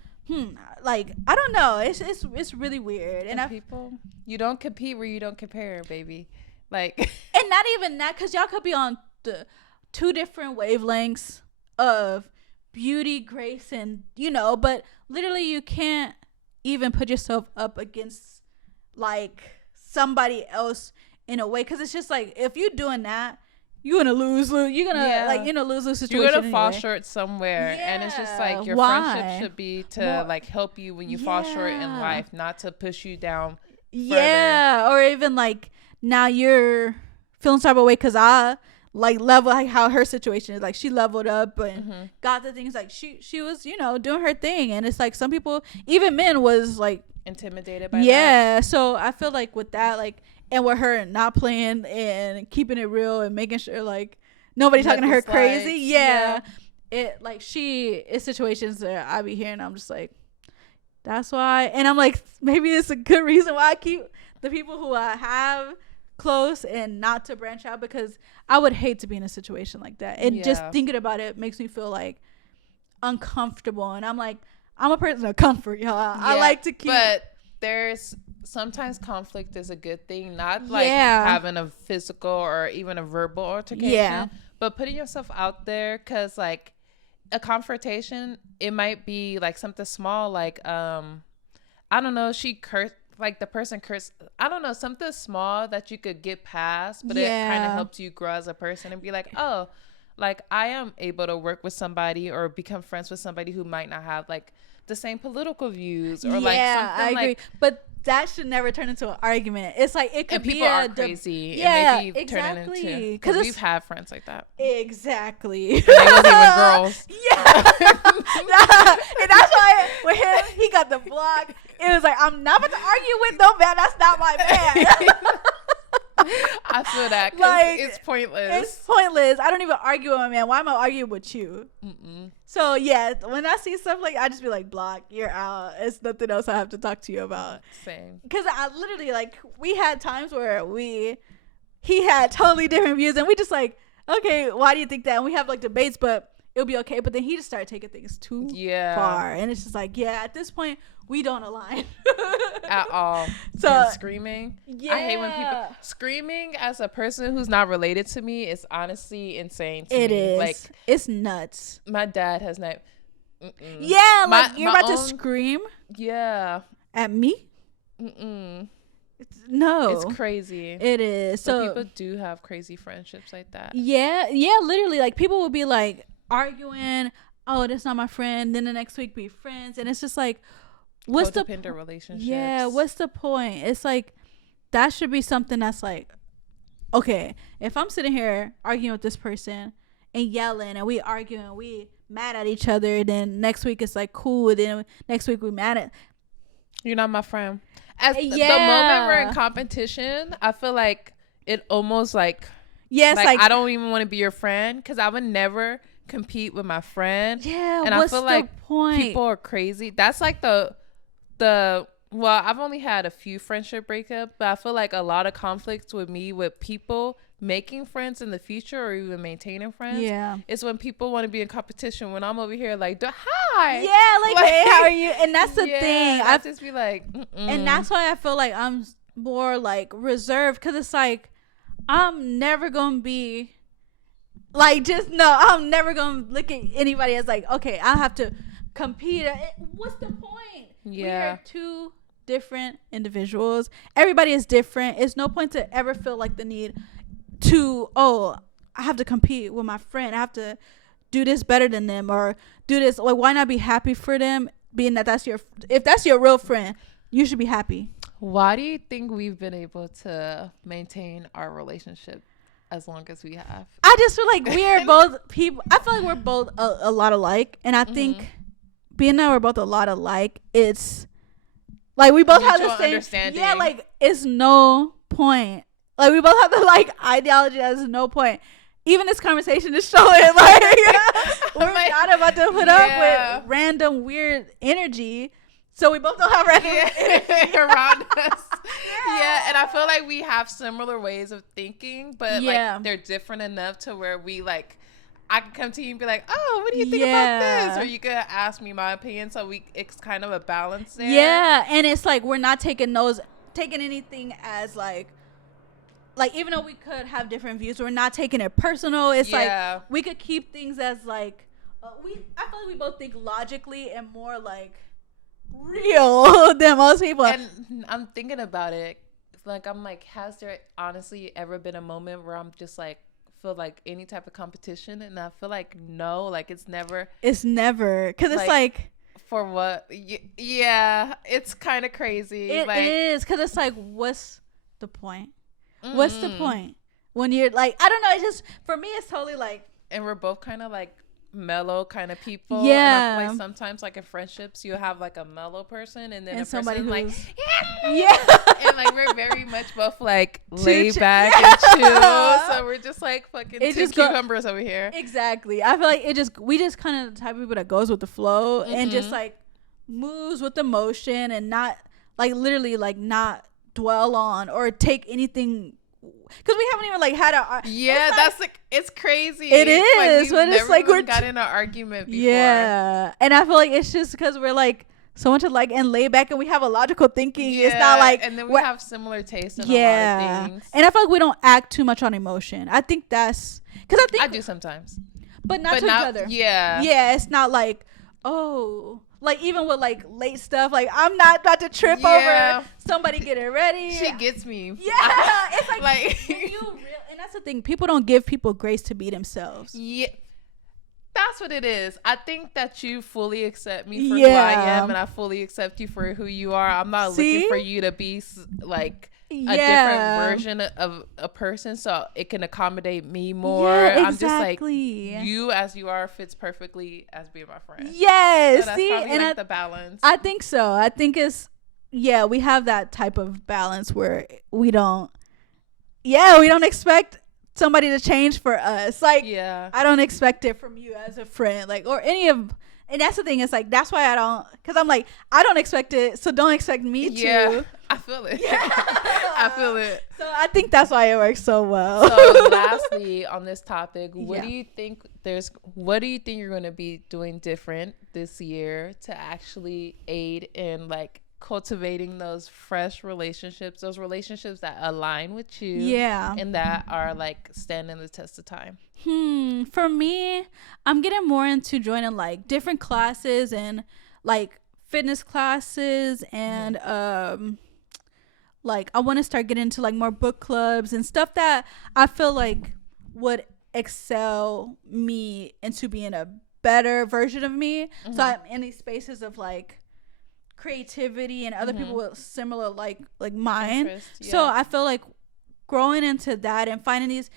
Like, I don't know. It's really weird. And people, you don't compete where you don't compare, baby. Like, and not even that, because y'all could be on the 2 different wavelengths of beauty, grace, and but literally you can't even put yourself up against like somebody else in a way, because it's just like, if you're doing that, you're gonna lose. You're gonna like lose situation. You're gonna fall short somewhere, and it's just like, your friendship should be to like help you when you fall short in life, not to push you down. Yeah, or even like, now you're feeling some type of way because I like level, like how her situation is, like she leveled up and got the things, like she was doing her thing, and it's like some people, even men, was like intimidated by that. So I feel like with that, like, and with her not playing and keeping it real and making sure like nobody talking to her crazy, it like, it's situations that I be hearing, I'm just like, that's why. And I'm like, maybe it's a good reason why I keep the people who I have close and not to branch out, because I would hate to be in a situation like that, and just thinking about it makes me feel like uncomfortable, and I'm like, I'm a person of comfort, y'all. I like to keep, but there's sometimes conflict is a good thing, not like having a physical or even a verbal altercation, but putting yourself out there, because like a confrontation, it might be like something small, like I don't know, she cursed, like the person cursed, I don't know, something small that you could get past, but it kind of helps you grow as a person and be like, oh, like I am able to work with somebody or become friends with somebody who might not have like the same political views, or like something. I agree, like, but that should never turn into an argument. It's like, it could and be people are crazy. And maybe turn it into, because we've had friends like that. Exactly. And they wasn't even girls. And that's why with him, he got the block. It was like, I'm not about to argue with no man. That's not my man. I feel that, because like, it's pointless. It's pointless. I don't even argue with my man. Why am I arguing with you? So yeah, when I see stuff like, I just be like, block, you're out. It's nothing else I have to talk to you about. Same. Because I literally, like, we had times where he had totally different views, and we just like, okay, why do you think that? And we have like debates, but it'll be okay. But then he just started taking things too far, and it's just like, at this point we don't align at all. So, and screaming, I hate when people screaming. As a person who's not related to me, is honestly insane to me. It is like, it's nuts. My dad has not. Like, you're about to scream at me. No, it's crazy. It is. So people do have crazy friendships like that. Literally, like, people will be like arguing, oh, that's not my friend, then the next week be friends, and it's just like, what's the relationships? What's the point? It's like, that should be something that's like, okay, if I'm sitting here arguing with this person and yelling, and we arguing, we mad at each other, then next week it's like cool, then next week we mad at, you're not my friend. As the moment we're in competition, I feel like it almost like, like I don't even want to be your friend, because I would never compete with my friend. And I feel like people are crazy. That's like the well, I've only had a few friendship breakups, but I feel like a lot of conflicts with me with people making friends in the future, or even maintaining friends, it's when people want to be in competition, when I'm over here like, hi, like hey, how are you? And that's the thing, I just be like, and that's why I feel like I'm more like reserved, because it's like, I'm never gonna be like, I'm never gonna look at anybody as like, okay, I have to compete. What's the point? Yeah. We are two different individuals. Everybody is different. It's no point to ever feel like the need to, oh, I have to compete with my friend. I have to do this better than them or do this. Like, why not be happy for them? Being that if that's your real friend, you should be happy. Why do you think we've been able to maintain our relationship as long as we have? I just feel like we are both people. I feel like we're both a lot alike. And I think being that we're both a lot alike, it's like we both have the same understanding. Yeah, like it's no point. Like we both have the like ideology. There's no point. Even this conversation is showing like we're not about to put up with random weird energy. So we both don't have random energy around us. Yeah, and I feel like we have similar ways of thinking, but like they're different enough to where we like. I can come to you and be like, "Oh, what do you think about this?" Or you could ask me my opinion. So it's kind of a balance there. Yeah, and it's like we're not taking anything as like even though we could have different views, we're not taking it personal. It's like we could keep things as like I feel like we both think logically and more like real than most people. And I'm thinking about it, like I'm like, has there honestly ever been a moment where I'm just like feel like any type of competition? And I feel like no, like it's never because it's like for what? Yeah, it's kind of crazy. It is because it's like, what's the point? What's the point when you're like, I don't know, it's just for me it's totally like, and we're both kind of like mellow kind of people. Yeah, and I feel like sometimes like in friendships you have like a mellow person and then a somebody person like and like we're very much both like laid back and chill, so we're just like fucking two cucumbers over here. Exactly. I feel like we just kind of the type of people that goes with the flow and just like moves with emotion and not like literally like not dwell on or take anything, because we haven't even like had a that's like it's crazy. It is, like, but it's like we're got in an argument before. Yeah, and I feel like it's just because we're like so much alike and laid back and we have a logical thinking. It's not like, and then we have similar tastes in a lot of things. And I feel like we don't act too much on emotion. I think that's because I do sometimes, but not to each other. Yeah, it's not like, oh, like even with like late stuff, like I'm not about to trip over somebody getting ready. She gets me. Yeah, it's like and that's the thing. People don't give people grace to be themselves. Yeah, that's what it is. I think that you fully accept me for who I am, and I fully accept you for who you are. I'm not looking for you to be like a different version of a person so it can accommodate me more. Yeah, exactly. I'm just like, you as you are fits perfectly as being my friend. Yes. So that's probably like the balance. I think so. I think it's we have that type of balance where we don't expect somebody to change for us. Like I don't expect it from you as a friend, like, or any of. And that's the thing. It's like, that's why I don't, because I'm like, I don't expect it, so don't expect me to. Yeah, I feel it. Yeah. I feel it. So I think that's why it works so well. So lastly, on this topic, what do you think you're going to be doing different this year to actually aid in like cultivating those fresh relationships, those relationships that align with you, and that are like standing the test of time? For me, I'm getting more into joining like different classes and like fitness classes and like I want to start getting into like more book clubs and stuff that I feel like would excel me into being a better version of me. So I'm in these spaces of like creativity and other people with similar like mine. So I feel like growing into that and finding these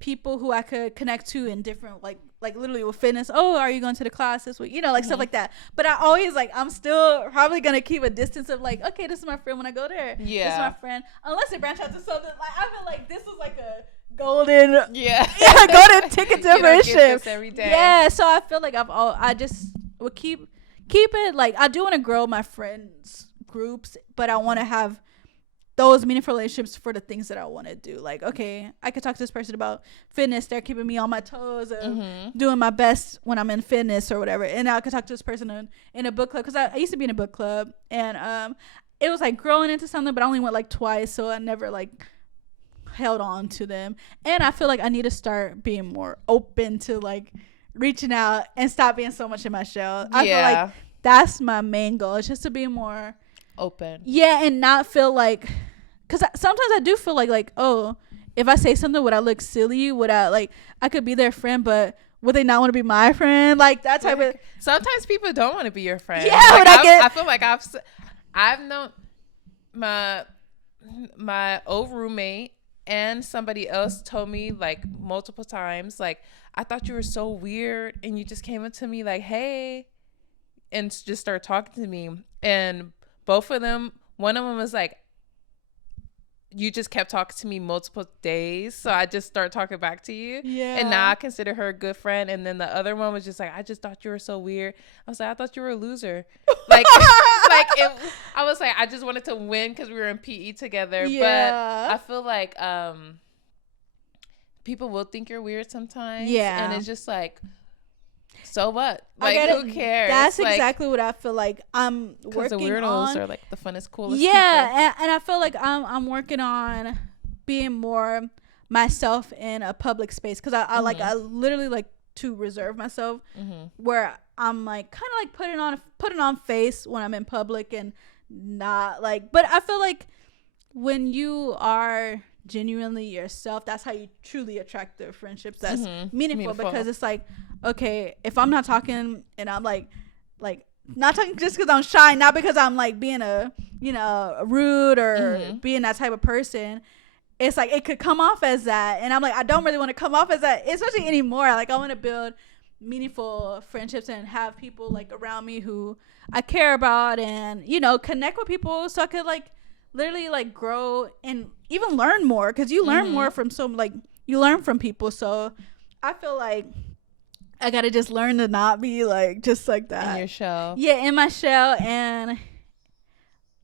people who I could connect to in different like literally with fitness. Oh, are you going to the class this week? You know, like stuff like that. But I always like, I'm still probably gonna keep a distance of like, okay, this is my friend when I go there. Yeah, this is my friend. Unless it branch out to something like, I feel like this is like a golden golden ticket to friendship every day. Yeah, so I feel like I just would keep it like, I do want to grow my friends groups, but I want to have those meaningful relationships for the things that I want to do. Like, okay, I could talk to this person about fitness. They're keeping me on my toes of doing my best when I'm in fitness or whatever. And I could talk to this person in a book club, because I used to be in a book club, and it was like growing into something, but I only went like twice, so I never like held on to them. And I feel like I need to start being more open to like reaching out and stop being so much in my shell. I feel like that's my main goal. It's just to be more open. Yeah, and not feel like, because sometimes I do feel like, oh, if I say something, would I look silly? Would I, like, I could be their friend, but would they not want to be my friend? Like, that type of. Sometimes people don't want to be your friend. Yeah, like, I feel like I've known my old roommate and somebody else told me, like, multiple times, like, I thought you were so weird, and you just came up to me like, hey, and just started talking to me. And both of them, one of them was like, you just kept talking to me multiple days, so I just started talking back to you. Yeah. And now I consider her a good friend. And then the other one was just like, I just thought you were so weird. I was like, I thought you were a loser. Like, I was like, I just wanted to win because we were in PE together. Yeah. But I feel like people will think you're weird sometimes. Yeah. And it's just like, so what? Like, who cares? That's like, exactly what I feel like I'm working on. Because the weirdos are like the funnest, coolest people. And I feel like I'm working on being more myself in a public space. Because I literally like to reserve myself, where I'm like kind of like putting on face when I'm in public and not like. But I feel like when you are genuinely yourself, that's how you truly attract the friendships that's meaningful. Because it's like, okay, if I'm not talking and I'm like not talking just because I'm shy, not because I'm like being a rude or being that type of person, it's like it could come off as that, and I'm like, I don't really want to come off as that, especially anymore. Like, I want to build meaningful friendships and have people like around me who I care about, and connect with people so I could like literally like grow and even learn more, because you learn more from you learn from people. So I feel like I gotta just learn to not be like just like that in your shell. Yeah, in my shell, and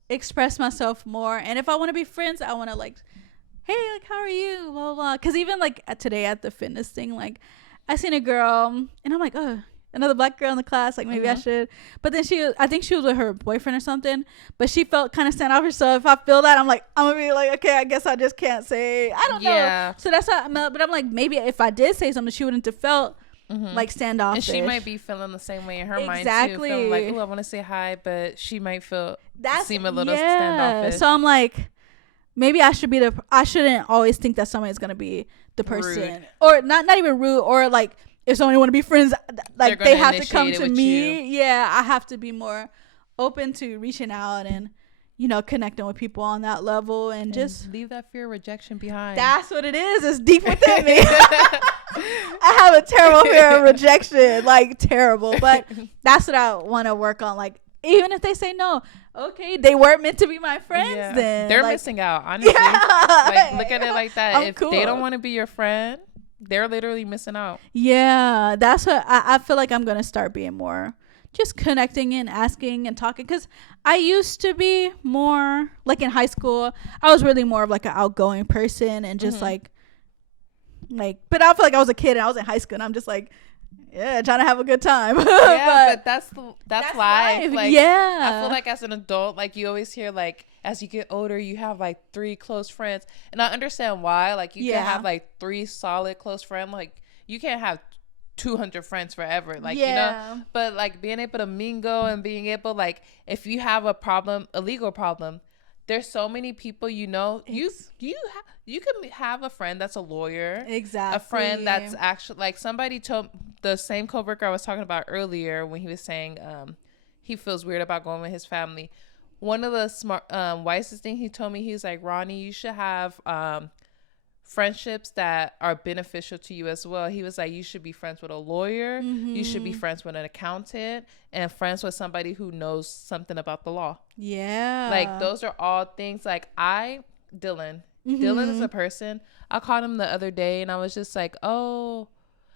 express myself more. And if I want to be friends, I want to like, hey, like, how are you, blah blah blah. Because even like today at the fitness thing, like I seen a girl and I'm like, oh, another black girl in the class, like maybe I should. But then I think she was with her boyfriend or something, but she felt kind of standoffish. So if I feel that, I'm like, I'm gonna be like, okay, I guess I just can't say, I don't know. So that's how but I'm like, maybe if I did say something, she wouldn't have felt like standoffish. And she might be feeling the same way in her mind too, feeling like, oh, I want to say hi, but she might seem a little standoffish. So I'm like, maybe I shouldn't always think that somebody's gonna be the person rude. Or not even rude, or like if somebody want to be friends, like they have to come to me. Yeah, I have to be more open to reaching out and connecting with people on that level, and just leave that fear of rejection behind. That's what it is. It's deep within me. I have a terrible fear of rejection, like terrible. But that's what I want to work on. Like, even if they say no, okay, they weren't meant to be my friends. Yeah. Then they're missing out. Honestly, like, look at it like that. If they don't want to be your friend, they're literally missing out. Yeah, that's what I feel like I'm gonna start being more. Just connecting and asking and talking, because I used to be more like in high school. I was really more of like an outgoing person and just like, but I feel like I was a kid and I was in high school and I'm just like, yeah, trying to have a good time. Yeah, but that's life. Like, yeah, I feel like as an adult, like you always hear like as you get older, you have like 3 close friends, and I understand why. Like you can have like 3 solid close friends. Like you can't have 200 friends forever, like but like being able to mingle and being able, like, if you have a legal problem, there's so many people, you can have a friend that's a lawyer, exactly, a friend that's actually like somebody told the same coworker I was talking about earlier when he was saying he feels weird about going with his family. One of the wisest thing he told me, he's like, Ronnie, you should have friendships that are beneficial to you as well. He was like, you should be friends with a lawyer, you should be friends with an accountant, and friends with somebody who knows something about the law. Yeah, like those are all things. Like Dylan is a person. I called him the other day and I was just like, oh,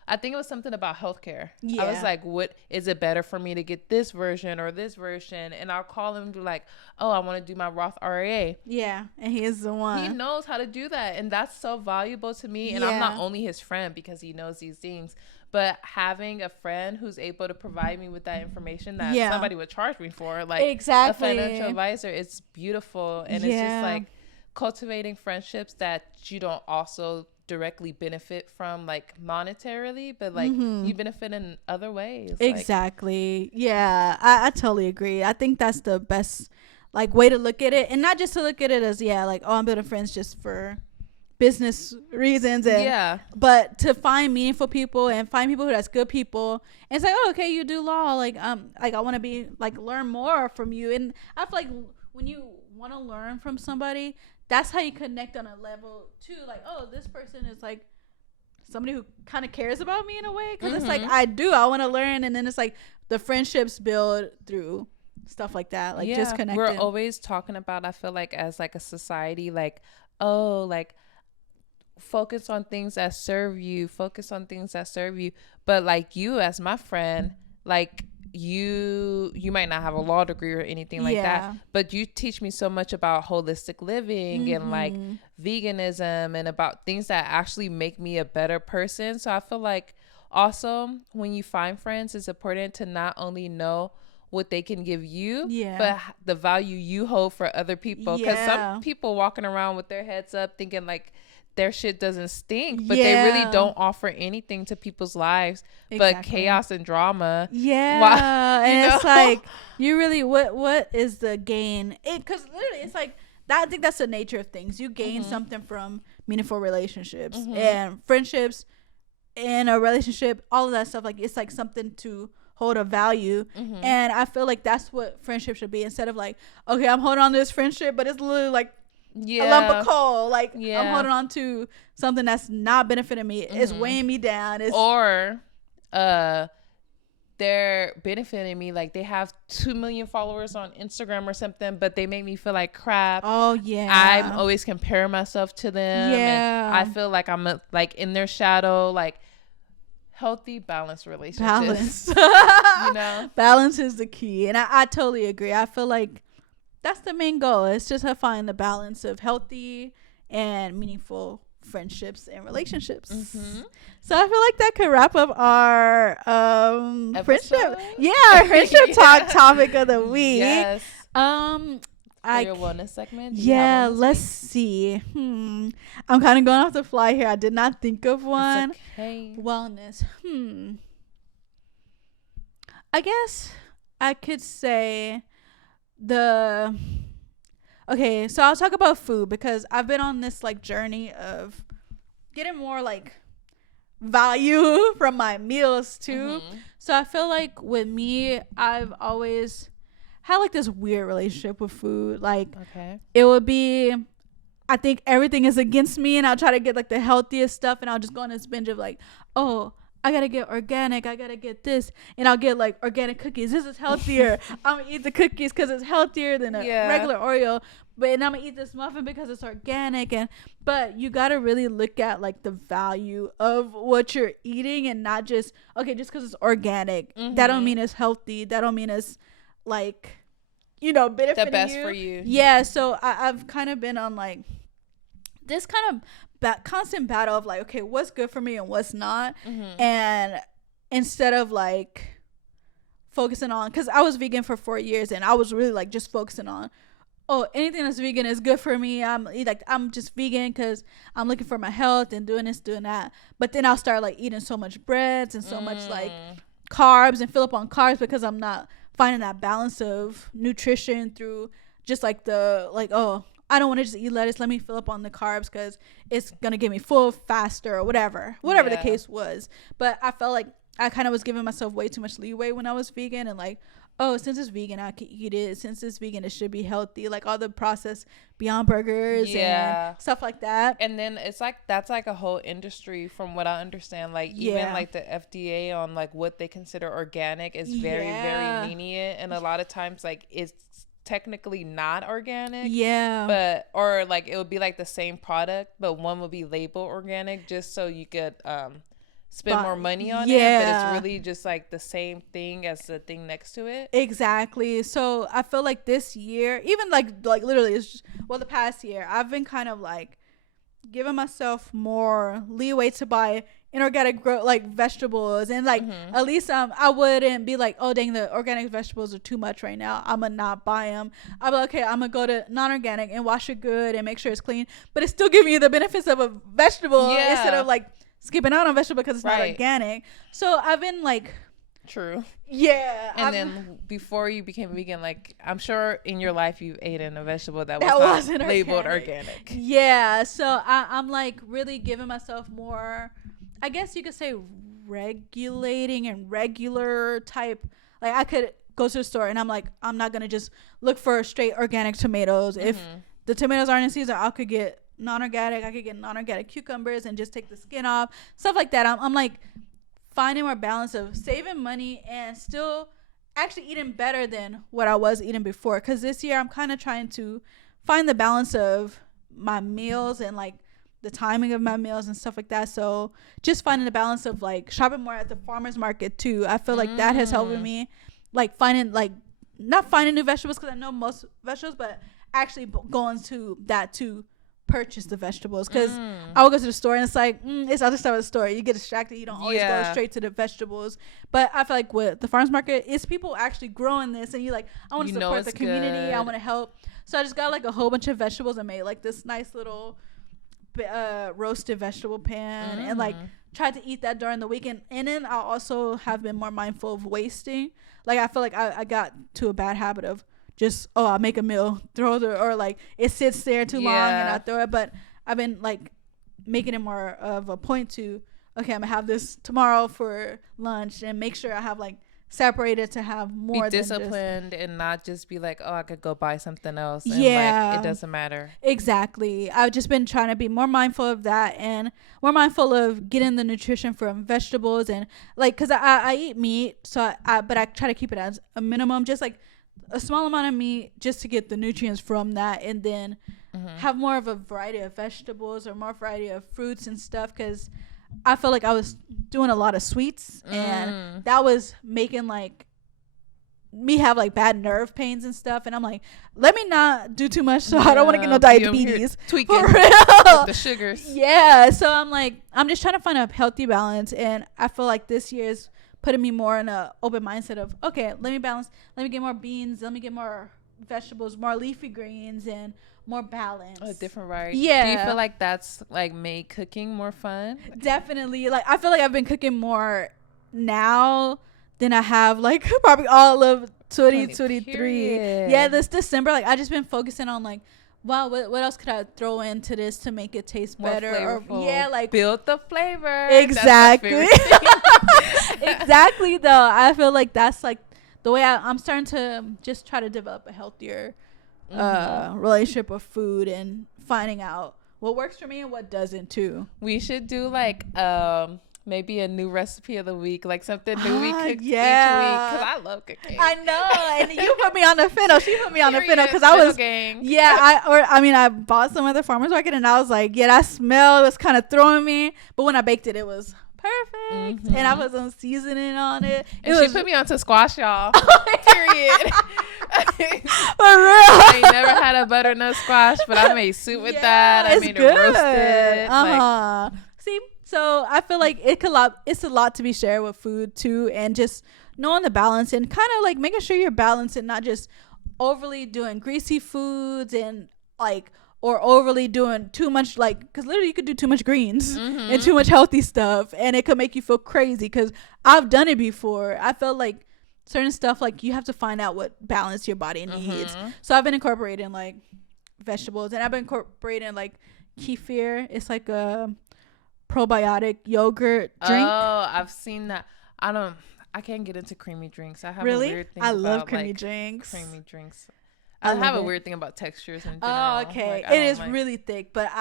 I think it was something about healthcare. Yeah. I was like, what is it better for me to get this version or this version? And I'll call him and be like, oh, I want to do my Roth IRA. Yeah. And he is the one. He knows how to do that. And that's so valuable to me. And I'm not only his friend because he knows these things, but having a friend who's able to provide me with that information that somebody would charge me for, like a financial advisor, it's beautiful. And it's just like cultivating friendships that you don't also directly benefit from like monetarily, but like you benefit in other ways. Exactly. Yeah, I totally agree. I think that's the best like way to look at it, and not just to look at it as like, oh, I'm building friends just for business reasons, and but to find meaningful people and find people who that's good people, and it's like, oh, okay, you do law, like I want to be like learn more from you. And I feel like when you want to learn from somebody, that's how you connect on a level too, like, oh, this person is like somebody who kind of cares about me in a way, because it's like I want to learn, and then it's like the friendships build through stuff like that, like just connecting. We're always talking about, I feel like as like a society, like, oh, like focus on things that serve you, but like you as my friend, like you might not have a law degree or anything like that, but you teach me so much about holistic living and like veganism and about things that actually make me a better person. So I feel like also when you find friends, it's important to not only know what they can give you, but the value you hold for other people, because some people walking around with their heads up thinking like their shit doesn't stink, but they really don't offer anything to people's lives but chaos and drama. And it's like, you really, what is the gain? Because literally it's like that. I think that's the nature of things. You gain something from meaningful relationships and friendships in a relationship, all of that stuff. Like, it's like something to hold a value, and I feel like that's what friendship should be, instead of like, okay, I'm holding on to this friendship, but it's literally like a lump of coal, like I'm holding on to something that's not benefiting me. It's weighing me down. Or they're benefiting me, like they have 2 million followers on Instagram or something, but they make me feel like crap. I'm always comparing myself to them, and I feel like I'm like in their shadow. Like, healthy, balanced relationships. Balance is the key, and I totally agree. I feel like that's the main goal. It's just to find the balance of healthy and meaningful friendships and relationships. So I feel like that could wrap up our friendship. Our friendship talk topic of the week. Your wellness segment. Let's see. I'm kind of going off the fly here. I did not think of one. It's okay. Wellness. I guess I could say so I'll talk about food, because I've been on this like journey of getting more like value from my meals too. So I feel like with me, I've always had like this weird relationship with food. Like, it would be, I think everything is against me, and I'll try to get like the healthiest stuff, and I'll just go on this binge of like, oh, I gotta get organic, I gotta get this, and I'll get like organic cookies. This is healthier. I'm gonna eat the cookies because it's healthier than a regular Oreo, and I'm gonna eat this muffin because it's organic. But you gotta really look at like the value of what you're eating, and not just just because it's organic, that don't mean it's healthy, that don't mean it's like, benefiting the best you. For you. So I've kind of been on like this kind of constant battle of like, okay, what's good for me and what's not. And instead of like focusing on, because I was vegan for 4 years, and I was really like just focusing on, oh, anything that's vegan is good for me. I'm just vegan because I'm looking for my health and doing this, doing that. But then I'll start like eating so much breads and so much like carbs, and fill up on carbs, because I'm not finding that balance of nutrition through just like the like, oh, I don't want to just eat lettuce, let me fill up on the carbs because it's gonna get me full faster, or whatever the case was. But I felt like I kind of was giving myself way too much leeway when I was vegan, and like, oh, since it's vegan, I can eat it. Since it's vegan, it should be healthy. Like all the processed Beyond Burgers and stuff like that. And then it's like, that's like a whole industry from what I understand. Like even like the FDA on like what they consider organic is very, very lenient. And a lot of times like it's technically not organic. But, or like it would be like the same product, but one would be labeled organic just so you could, spend more money on it, but it's really just like the same thing as the thing next to it. Exactly. So I feel like this year, even like literally it's just, the past year, I've been kind of like giving myself more leeway to buy inorganic vegetables, and at least I wouldn't be like, oh dang, the organic vegetables are too much right now, I'm gonna not buy them. I'll be like, okay, I'm gonna go to non-organic and wash it good and make sure it's clean, but it's still giving you the benefits of a vegetable instead of like skipping out on vegetable because it's not organic. So I've been like, true. Yeah. And then before you became vegan, like I'm sure in your life you've eaten a vegetable that wasn't labeled organic. Yeah. So I'm like really giving myself more, I guess you could say, regulating and regular type. Like I could go to the store and I'm like, I'm not gonna just look for straight organic tomatoes. If the tomatoes aren't in season, I could get non-organic. I could get non-organic cucumbers and just take the skin off, stuff like that. I'm like finding more balance of saving money and still actually eating better than what I was eating before. Because this year I'm kind of trying to find the balance of my meals and like the timing of my meals and stuff like that. So just finding the balance of like shopping more at the farmer's market too. I feel like that has helped me, like finding like not finding new vegetables because I know most vegetables, but actually going to that to purchase the vegetables, because I will go to the store and it's like it's other stuff at the store, you get distracted, you don't always go straight to the vegetables. But I feel like with the farmers market, it's people actually growing this and you like, I want to support the community, I want to help. So I just got like a whole bunch of vegetables and made like this nice little roasted vegetable pan and like tried to eat that during the weekend. And then I also have been more mindful of wasting. Like I feel like I got to a bad habit of just, I'll make a meal, throw it, or like it sits there too long and I throw it. But I've been like making it more of a point to, okay, I'm gonna have this tomorrow for lunch and make sure I have like separated to have more. Be disciplined and not just be like, oh, I could go buy something else. And like, it doesn't matter. Exactly. I've just been trying to be more mindful of that and more mindful of getting the nutrition from vegetables and like, cause I eat meat, so but I try to keep it as a minimum, just like a small amount of meat just to get the nutrients from that, and then have more of a variety of vegetables or more variety of fruits and stuff, because I feel like I was doing a lot of sweets and that was making like me have like bad nerve pains and stuff, and I'm like, let me not do too much so I don't want to get no diabetes. Tweaking for real. With the sugars. Yeah, so I'm like, I'm just trying to find a healthy balance, and I feel like this year's putting me more in a open mindset of, okay, let me balance, let me get more beans, let me get more vegetables, more leafy greens, and more balance. A different variety. Yeah. Do you feel like that's like made cooking more fun? Definitely. Like I feel like I've been cooking more now than I have like probably all of 2023. Yeah, this December, like I just been focusing on like, wow, what else could I throw into this to make it taste more better? Flavorful. Or, yeah, like build the flavor. Exactly. Exactly. Though I feel like that's like the way I'm starting to just try to develop a healthier relationship with food and finding out what works for me and what doesn't too. We should do like maybe a new recipe of the week, like something new we cook each week, because I love cooking. I know, and you put me on the fennel. She put me on the fennel because I was gang. I bought some at the farmer's market and I was like, yeah, that smell was kind of throwing me, but when I baked it, it was perfect, and I put some seasoning on it. And she put me onto squash, y'all. Period. For real. I ain't never had a butternut squash, but I made soup with that. I made it roasted. See, so I feel like it's a lot to be shared with food too, and just knowing the balance and kind of like making sure you're balanced and not just overly doing greasy foods and like, or overly doing too much, like, because literally you could do too much greens and too much healthy stuff and it could make you feel crazy, because I've done it before. I felt like certain stuff, like you have to find out what balance your body needs. So I've been incorporating like vegetables, and I've been incorporating like kefir. It's like a probiotic yogurt drink. Oh, I've seen that. I can't get into creamy drinks. I have a weird thing. I love about, creamy like, drinks. Creamy drinks. I have a weird thing about textures in general. Oh, okay. Like, it is like, really thick, but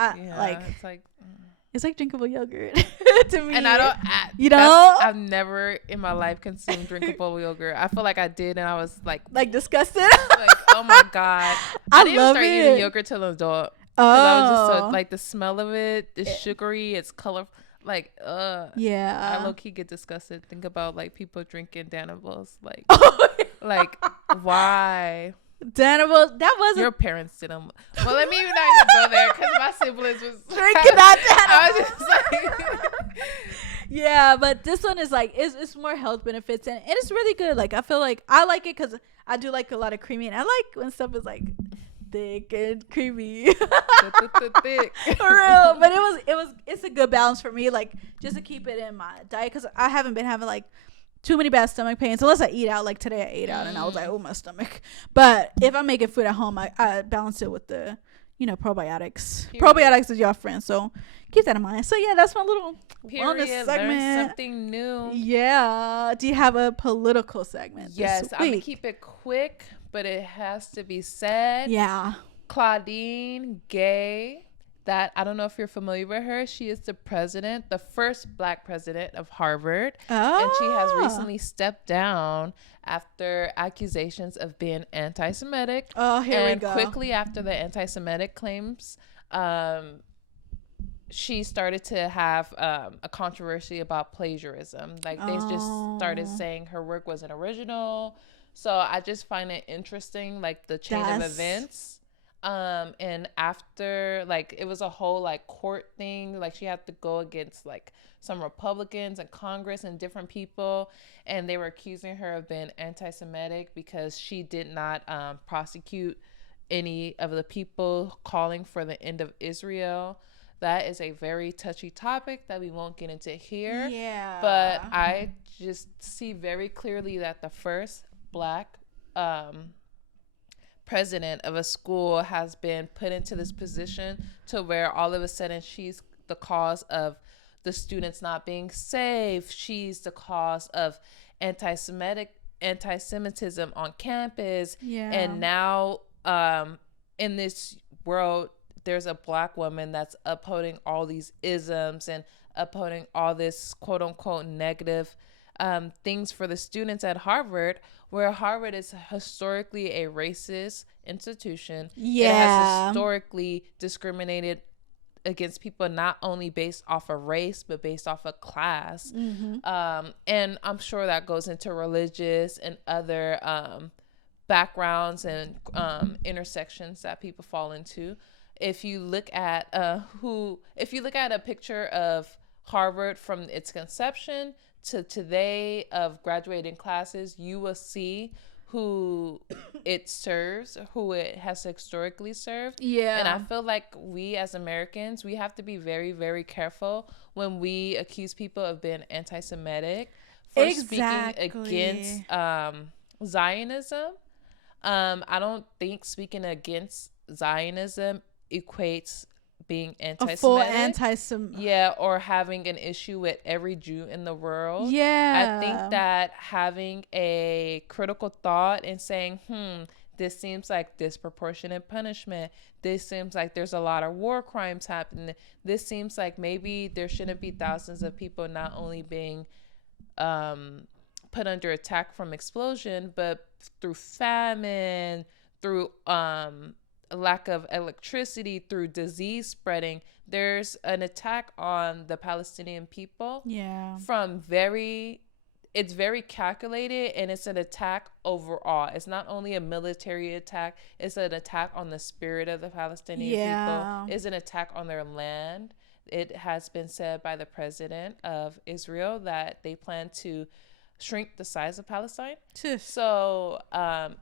it's like drinkable yogurt to me. And I don't. You don't? I've never in my life consumed drinkable yogurt. I feel like I did, and I was like disgusted. Like, oh my god! I didn't start eating yogurt till an adult. I was just so, like, the smell of it is sugary. It's colorful. Like, yeah. I low key get disgusted. Think about like people drinking Danimals. Like, like why? Danimals, that wasn't. Your parents didn't. Well, let me not even go there because my siblings was drinking that Danimals. I was just like, Yeah, but this one is like it's more health benefits, and it's really good. Like I feel like I like it because I do like a lot of creamy, and I like when stuff is like thick and creamy. Thick. For real, but it's a good balance for me, like just to keep it in my diet, because I haven't been having like too many bad stomach pains unless I eat out. Like today I ate out and I was like, oh, my stomach. But if I'm making food at home, I balance it with the probiotics. Period. Probiotics is your friend, so keep that in mind. So yeah, that's my little wellness segment. Learn something new. Yeah. Do you have a political segment? Yes, I'm gonna keep it quick, but it has to be said. Yeah. Claudine Gay, that I don't know if you're familiar with her. She is the first Black president of Harvard. Oh. And she has recently stepped down after accusations of being anti-Semitic. Oh, here we go. And quickly after the anti-Semitic claims, she started to have a controversy about plagiarism. Like they just started saying her work wasn't original. So I just find it interesting, like the chain of events. And after, like, it was a whole like court thing, like she had to go against like some Republicans and Congress and different people, and they were accusing her of being anti-Semitic because she did not prosecute any of the people calling for the end of Israel. That is a very touchy topic that we won't get into here. Yeah. But I just see very clearly that the first Black president of a school has been put into this position to where all of a sudden she's the cause of the students not being safe. She's the cause of anti-Semitism on campus. Yeah. And now in this world, there's a Black woman that's upholding all these isms and upholding all this quote unquote negative things for the students at Harvard, where Harvard is historically a racist institution. Yeah. It has historically discriminated against people not only based off of race, but based off of class. Mm-hmm. And I'm sure that goes into religious and other backgrounds and intersections that people fall into. If you look at a picture of Harvard from its conception to today of graduating classes, you will see who it serves, who it has historically served. Yeah. And I feel like we as Americans, we have to be very, very careful when we accuse people of being anti-Semitic for speaking against Zionism. I don't think speaking against Zionism equates being anti-Semitic. A full anti-Semitic. Yeah, or having an issue with every Jew in the world. Yeah. I think that having a critical thought and saying, this seems like disproportionate punishment. This seems like there's a lot of war crimes happening. This seems like maybe there shouldn't be thousands of people not only being put under attack from explosion, but through famine, through lack of electricity, through disease spreading. There's an attack on the Palestinian people. Yeah. It's very calculated, and it's an attack overall. It's not only a military attack, it's an attack on the spirit of the Palestinian people. It's an attack on their land. It has been said by the president of Israel that they plan to shrink the size of Palestine. So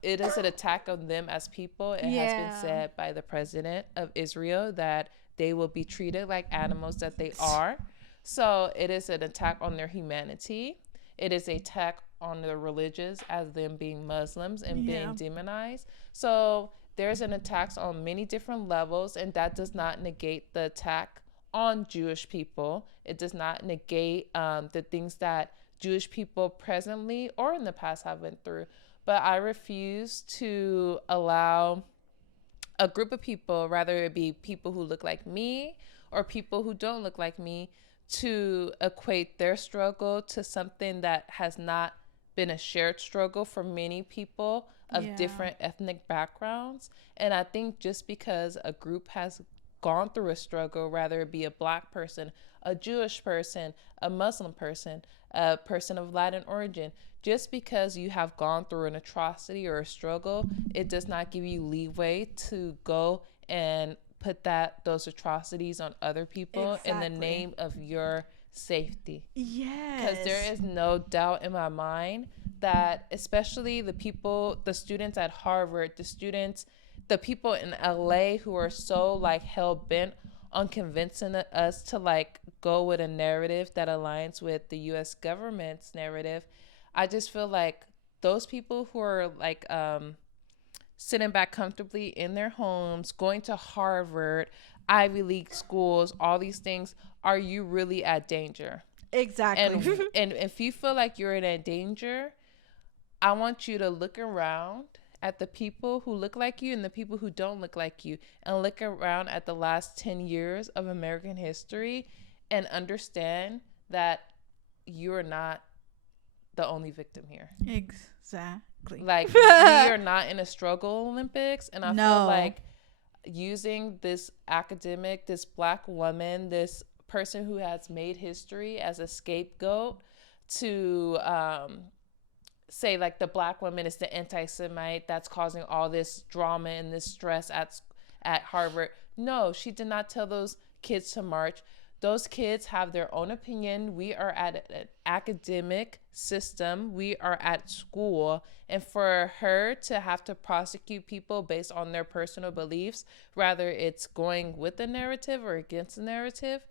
it is an attack on them as people. It has been said by the president of Israel that they will be treated like animals that they are. So it is an attack on their humanity. It is an attack on the religious as them being Muslims and being demonized. So there's an attack on many different levels, and that does not negate the attack on Jewish people. It does not negate the things that Jewish people presently or in the past have been through. But I refuse to allow a group of people, rather it be people who look like me or people who don't look like me, to equate their struggle to something that has not been a shared struggle for many people of different ethnic backgrounds. And I think just because a group has gone through a struggle, rather it be a Black person, a Jewish person, a Muslim person, a person of Latin origin, just because you have gone through an atrocity or a struggle, it does not give you leeway to go and put those atrocities on other people in the name of your safety. Yes. Because there is no doubt in my mind that especially the students at Harvard, the people in LA who are so like hell bent on convincing us to like go with a narrative that aligns with the US government's narrative. I just feel like those people who are like sitting back comfortably in their homes, going to Harvard, Ivy League schools, all these things, are you really at danger? Exactly. And if you feel like you're in danger, I want you to look around at the people who look like you and the people who don't look like you, and look around at the last 10 years of American history and understand that you're not the only victim here. Exactly. Like, we are not in a struggle Olympics, and I feel like using this academic, this Black woman, this person who has made history as a scapegoat to say like the Black woman is the anti-Semite that's causing all this drama and this stress at Harvard. No, she did not tell those kids to march. Those kids have their own opinion. We are at an academic system. We are at school. And for her to have to prosecute people based on their personal beliefs, whether it's going with the narrative or against the narrative,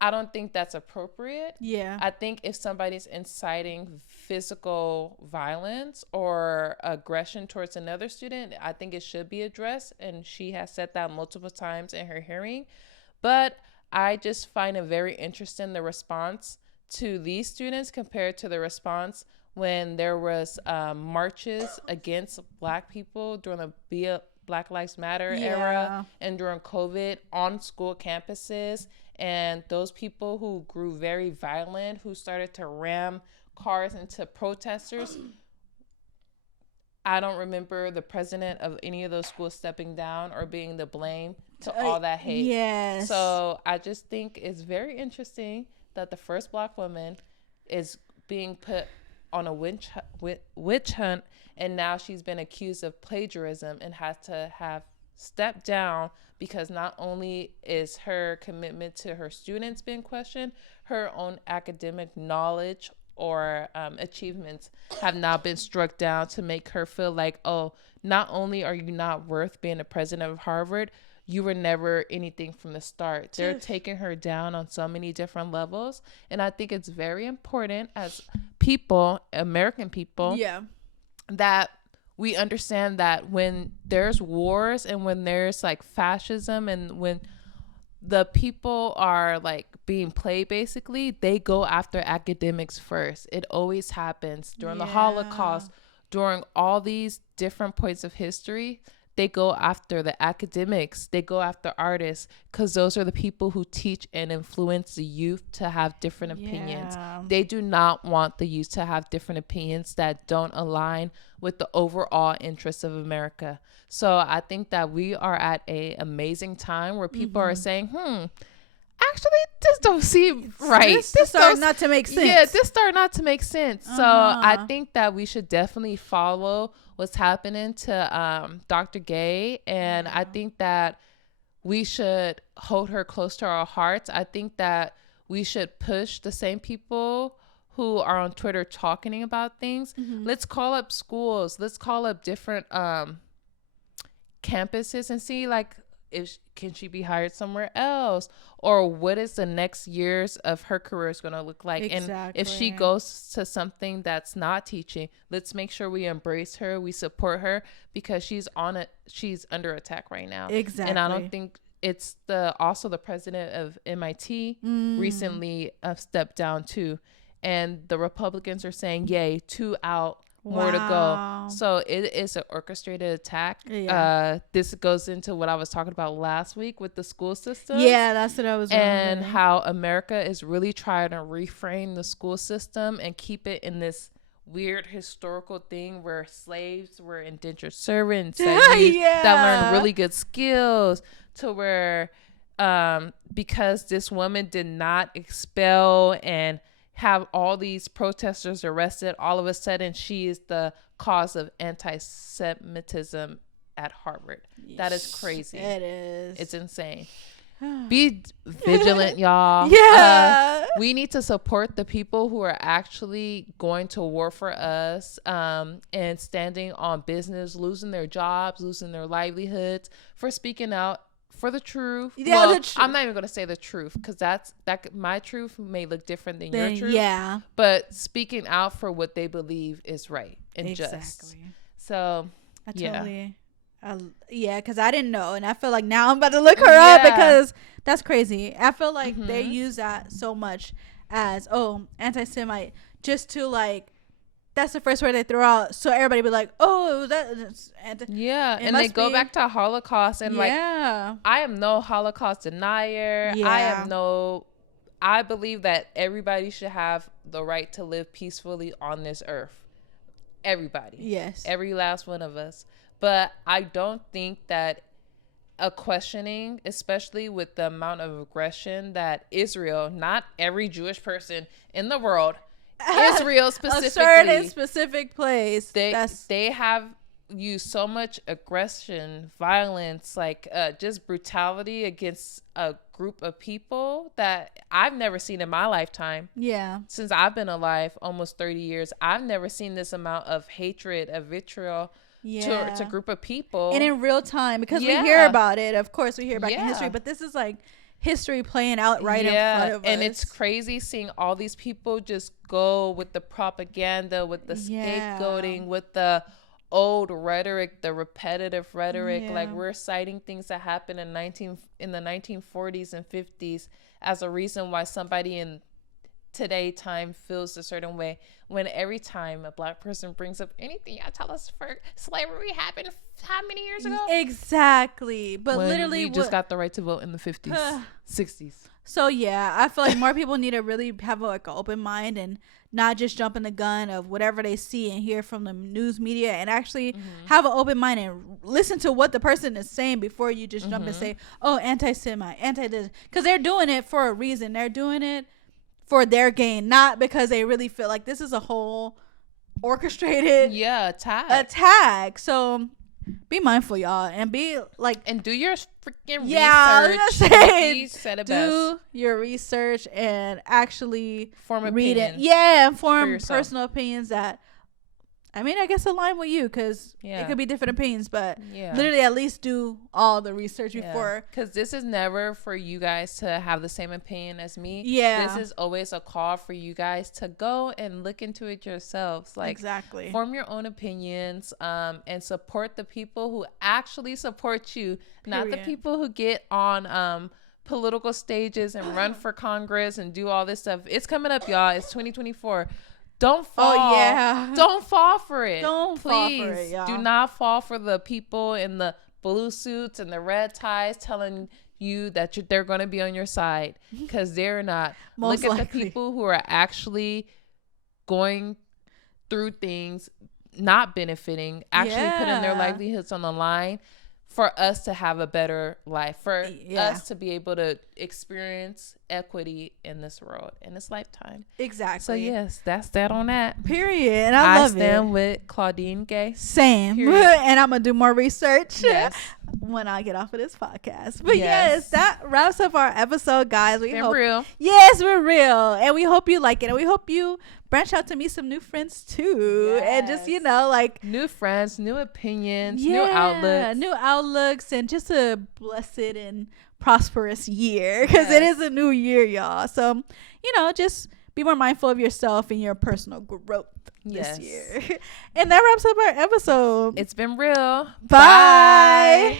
I don't think that's appropriate. Yeah. I think if somebody's inciting physical violence or aggression towards another student, I think it should be addressed. And she has said that multiple times in her hearing. But I just find it very interesting, the response to these students compared to the response when there was marches against Black people during the Black Lives Matter era and during COVID on school campuses. And those people who grew very violent, who started to ram cars into protesters, I don't remember the president of any of those schools stepping down or being the blame to all that hate. Yes. So I just think it's very interesting that the first Black woman is being put on a witch hunt, and now she's been accused of plagiarism and has to have stepped down because not only is her commitment to her students being questioned, her own academic knowledge or achievements have now been struck down to make her feel like, oh, not only are you not worth being the president of Harvard, you were never anything from the start. They're taking her down on so many different levels. And I think it's very important as people, American people, that we understand that when there's wars and when there's like fascism and when the people are like being played, basically, they go after academics first. It always happens during the Holocaust, during all these different points of history. They go after the academics, they go after artists, because those are the people who teach and influence the youth to have different opinions. They do not want the youth to have different opinions that don't align with the overall interests of America. So I think that we are at an amazing time where people are saying, actually, this don't seem right. This started not to make sense. Yeah, this started not to make sense. So I think that we should definitely follow what's happening to Dr. Gay. And I think that we should hold her close to our hearts. I think that we should push the same people who are on Twitter talking about things. Let's call up schools. Let's call up different campuses and see, like, can she be hired somewhere else, or what is the next years of her career is going to look like? Exactly. And if she goes to something that's not teaching, let's make sure we embrace her, we support her, because she's under attack right now. Exactly. And I don't think it's also the president of MIT recently stepped down too, and the Republicans are saying, yay, 2 out, more to go. So it is an orchestrated attack. This goes into what I was talking about last week with the school system. Yeah, that's what I was wondering. And how America is really trying to reframe the school system and keep it in this weird historical thing where slaves were indentured servants that learned really good skills, to where because this woman did not expel and have all these protesters arrested, all of a sudden she is the cause of anti-Semitism at Harvard. That is crazy. It is. It's insane. Be vigilant, y'all. Yeah. We need to support the people who are actually going to war for us, and standing on business, losing their jobs, losing their livelihoods for speaking out for the truth. Yeah, well, I'm not even going to say the truth, because my truth may look different than your truth. Yeah. But speaking out for what they believe is right and just. So, I totally. Yeah, because I didn't know, and I feel like now I'm about to look her up, because that's crazy. I feel like they use that so much as anti-Semite, just to like, that's the first word they throw out, so everybody be like, oh, that's and they go back to Holocaust, and like, I am no Holocaust denier. I believe that everybody should have the right to live peacefully on this earth. Everybody, every last one of us. But I don't think that a questioning, especially with the amount of aggression that Israel, not every Jewish person in the world, Israel specifically, a certain specific place, they have used so much aggression, violence, like just brutality against a group of people that I've never seen in my lifetime. Yeah. Since I've been alive, almost 30 years, I've never seen this amount of hatred, of vitriol. To a group of people, and in real time, because we hear about it. Of course, we hear about in history, but this is like history playing out right in front of us. And it's crazy seeing all these people just go with the propaganda, with the scapegoating, with the old rhetoric, the repetitive rhetoric. Like, we're citing things that happened in the 1940s and 50s as a reason why somebody in today time feels a certain way, when every time a black person brings up anything, y'all tell us for slavery happened how many years ago? Exactly. But when literally we just got the right to vote in the 50s, 60s. So yeah, I feel like more people need to really have like an open mind and not just jump in the gun of whatever they see and hear from the news media, and actually have an open mind and listen to what the person is saying before you just jump and say, oh, anti-Semite, anti-this, because they're doing it for a reason. They're doing it for their gain, not because they really feel like this is a whole orchestrated attack. So be mindful, y'all, and be like, and do your freaking research. I was gonna say, do your research and actually read it. Yeah, and form personal opinions that, I mean, I guess align with you, because it could be different opinions, but literally at least do all the research before. Because this is never for you guys to have the same opinion as me. Yeah. This is always a call for you guys to go and look into it yourselves. Like, exactly. Form your own opinions, and support the people who actually support you, not the people who get on political stages and run for Congress and do all this stuff. It's coming up, y'all. It's 2024. Don't fall. Oh, yeah. Don't fall for it. Don't fall for it, y'all. Do not fall for the people in the blue suits and the red ties telling you that they're going to be on your side, because they're not. Look at the people who are actually going through things, not benefiting, actually putting their livelihoods on the line for us to have a better life, for us to be able to experience equity in this world, in this lifetime. Exactly. So yes, that's that on that. Period. And I love it. I stand with Claudine Gay. Same. And I'm going to do more research when I get off of this podcast. But yes, that wraps up our episode, guys. We're real. Yes, we're real. And we hope you like it. And we hope you branch out to meet some new friends too. And just, like new friends, new opinions, new outlooks, and just a blessed and prosperous year, because it is a new year, y'all. So, just be more mindful of yourself and your personal growth this year. And that wraps up our episode. It's been real. Bye.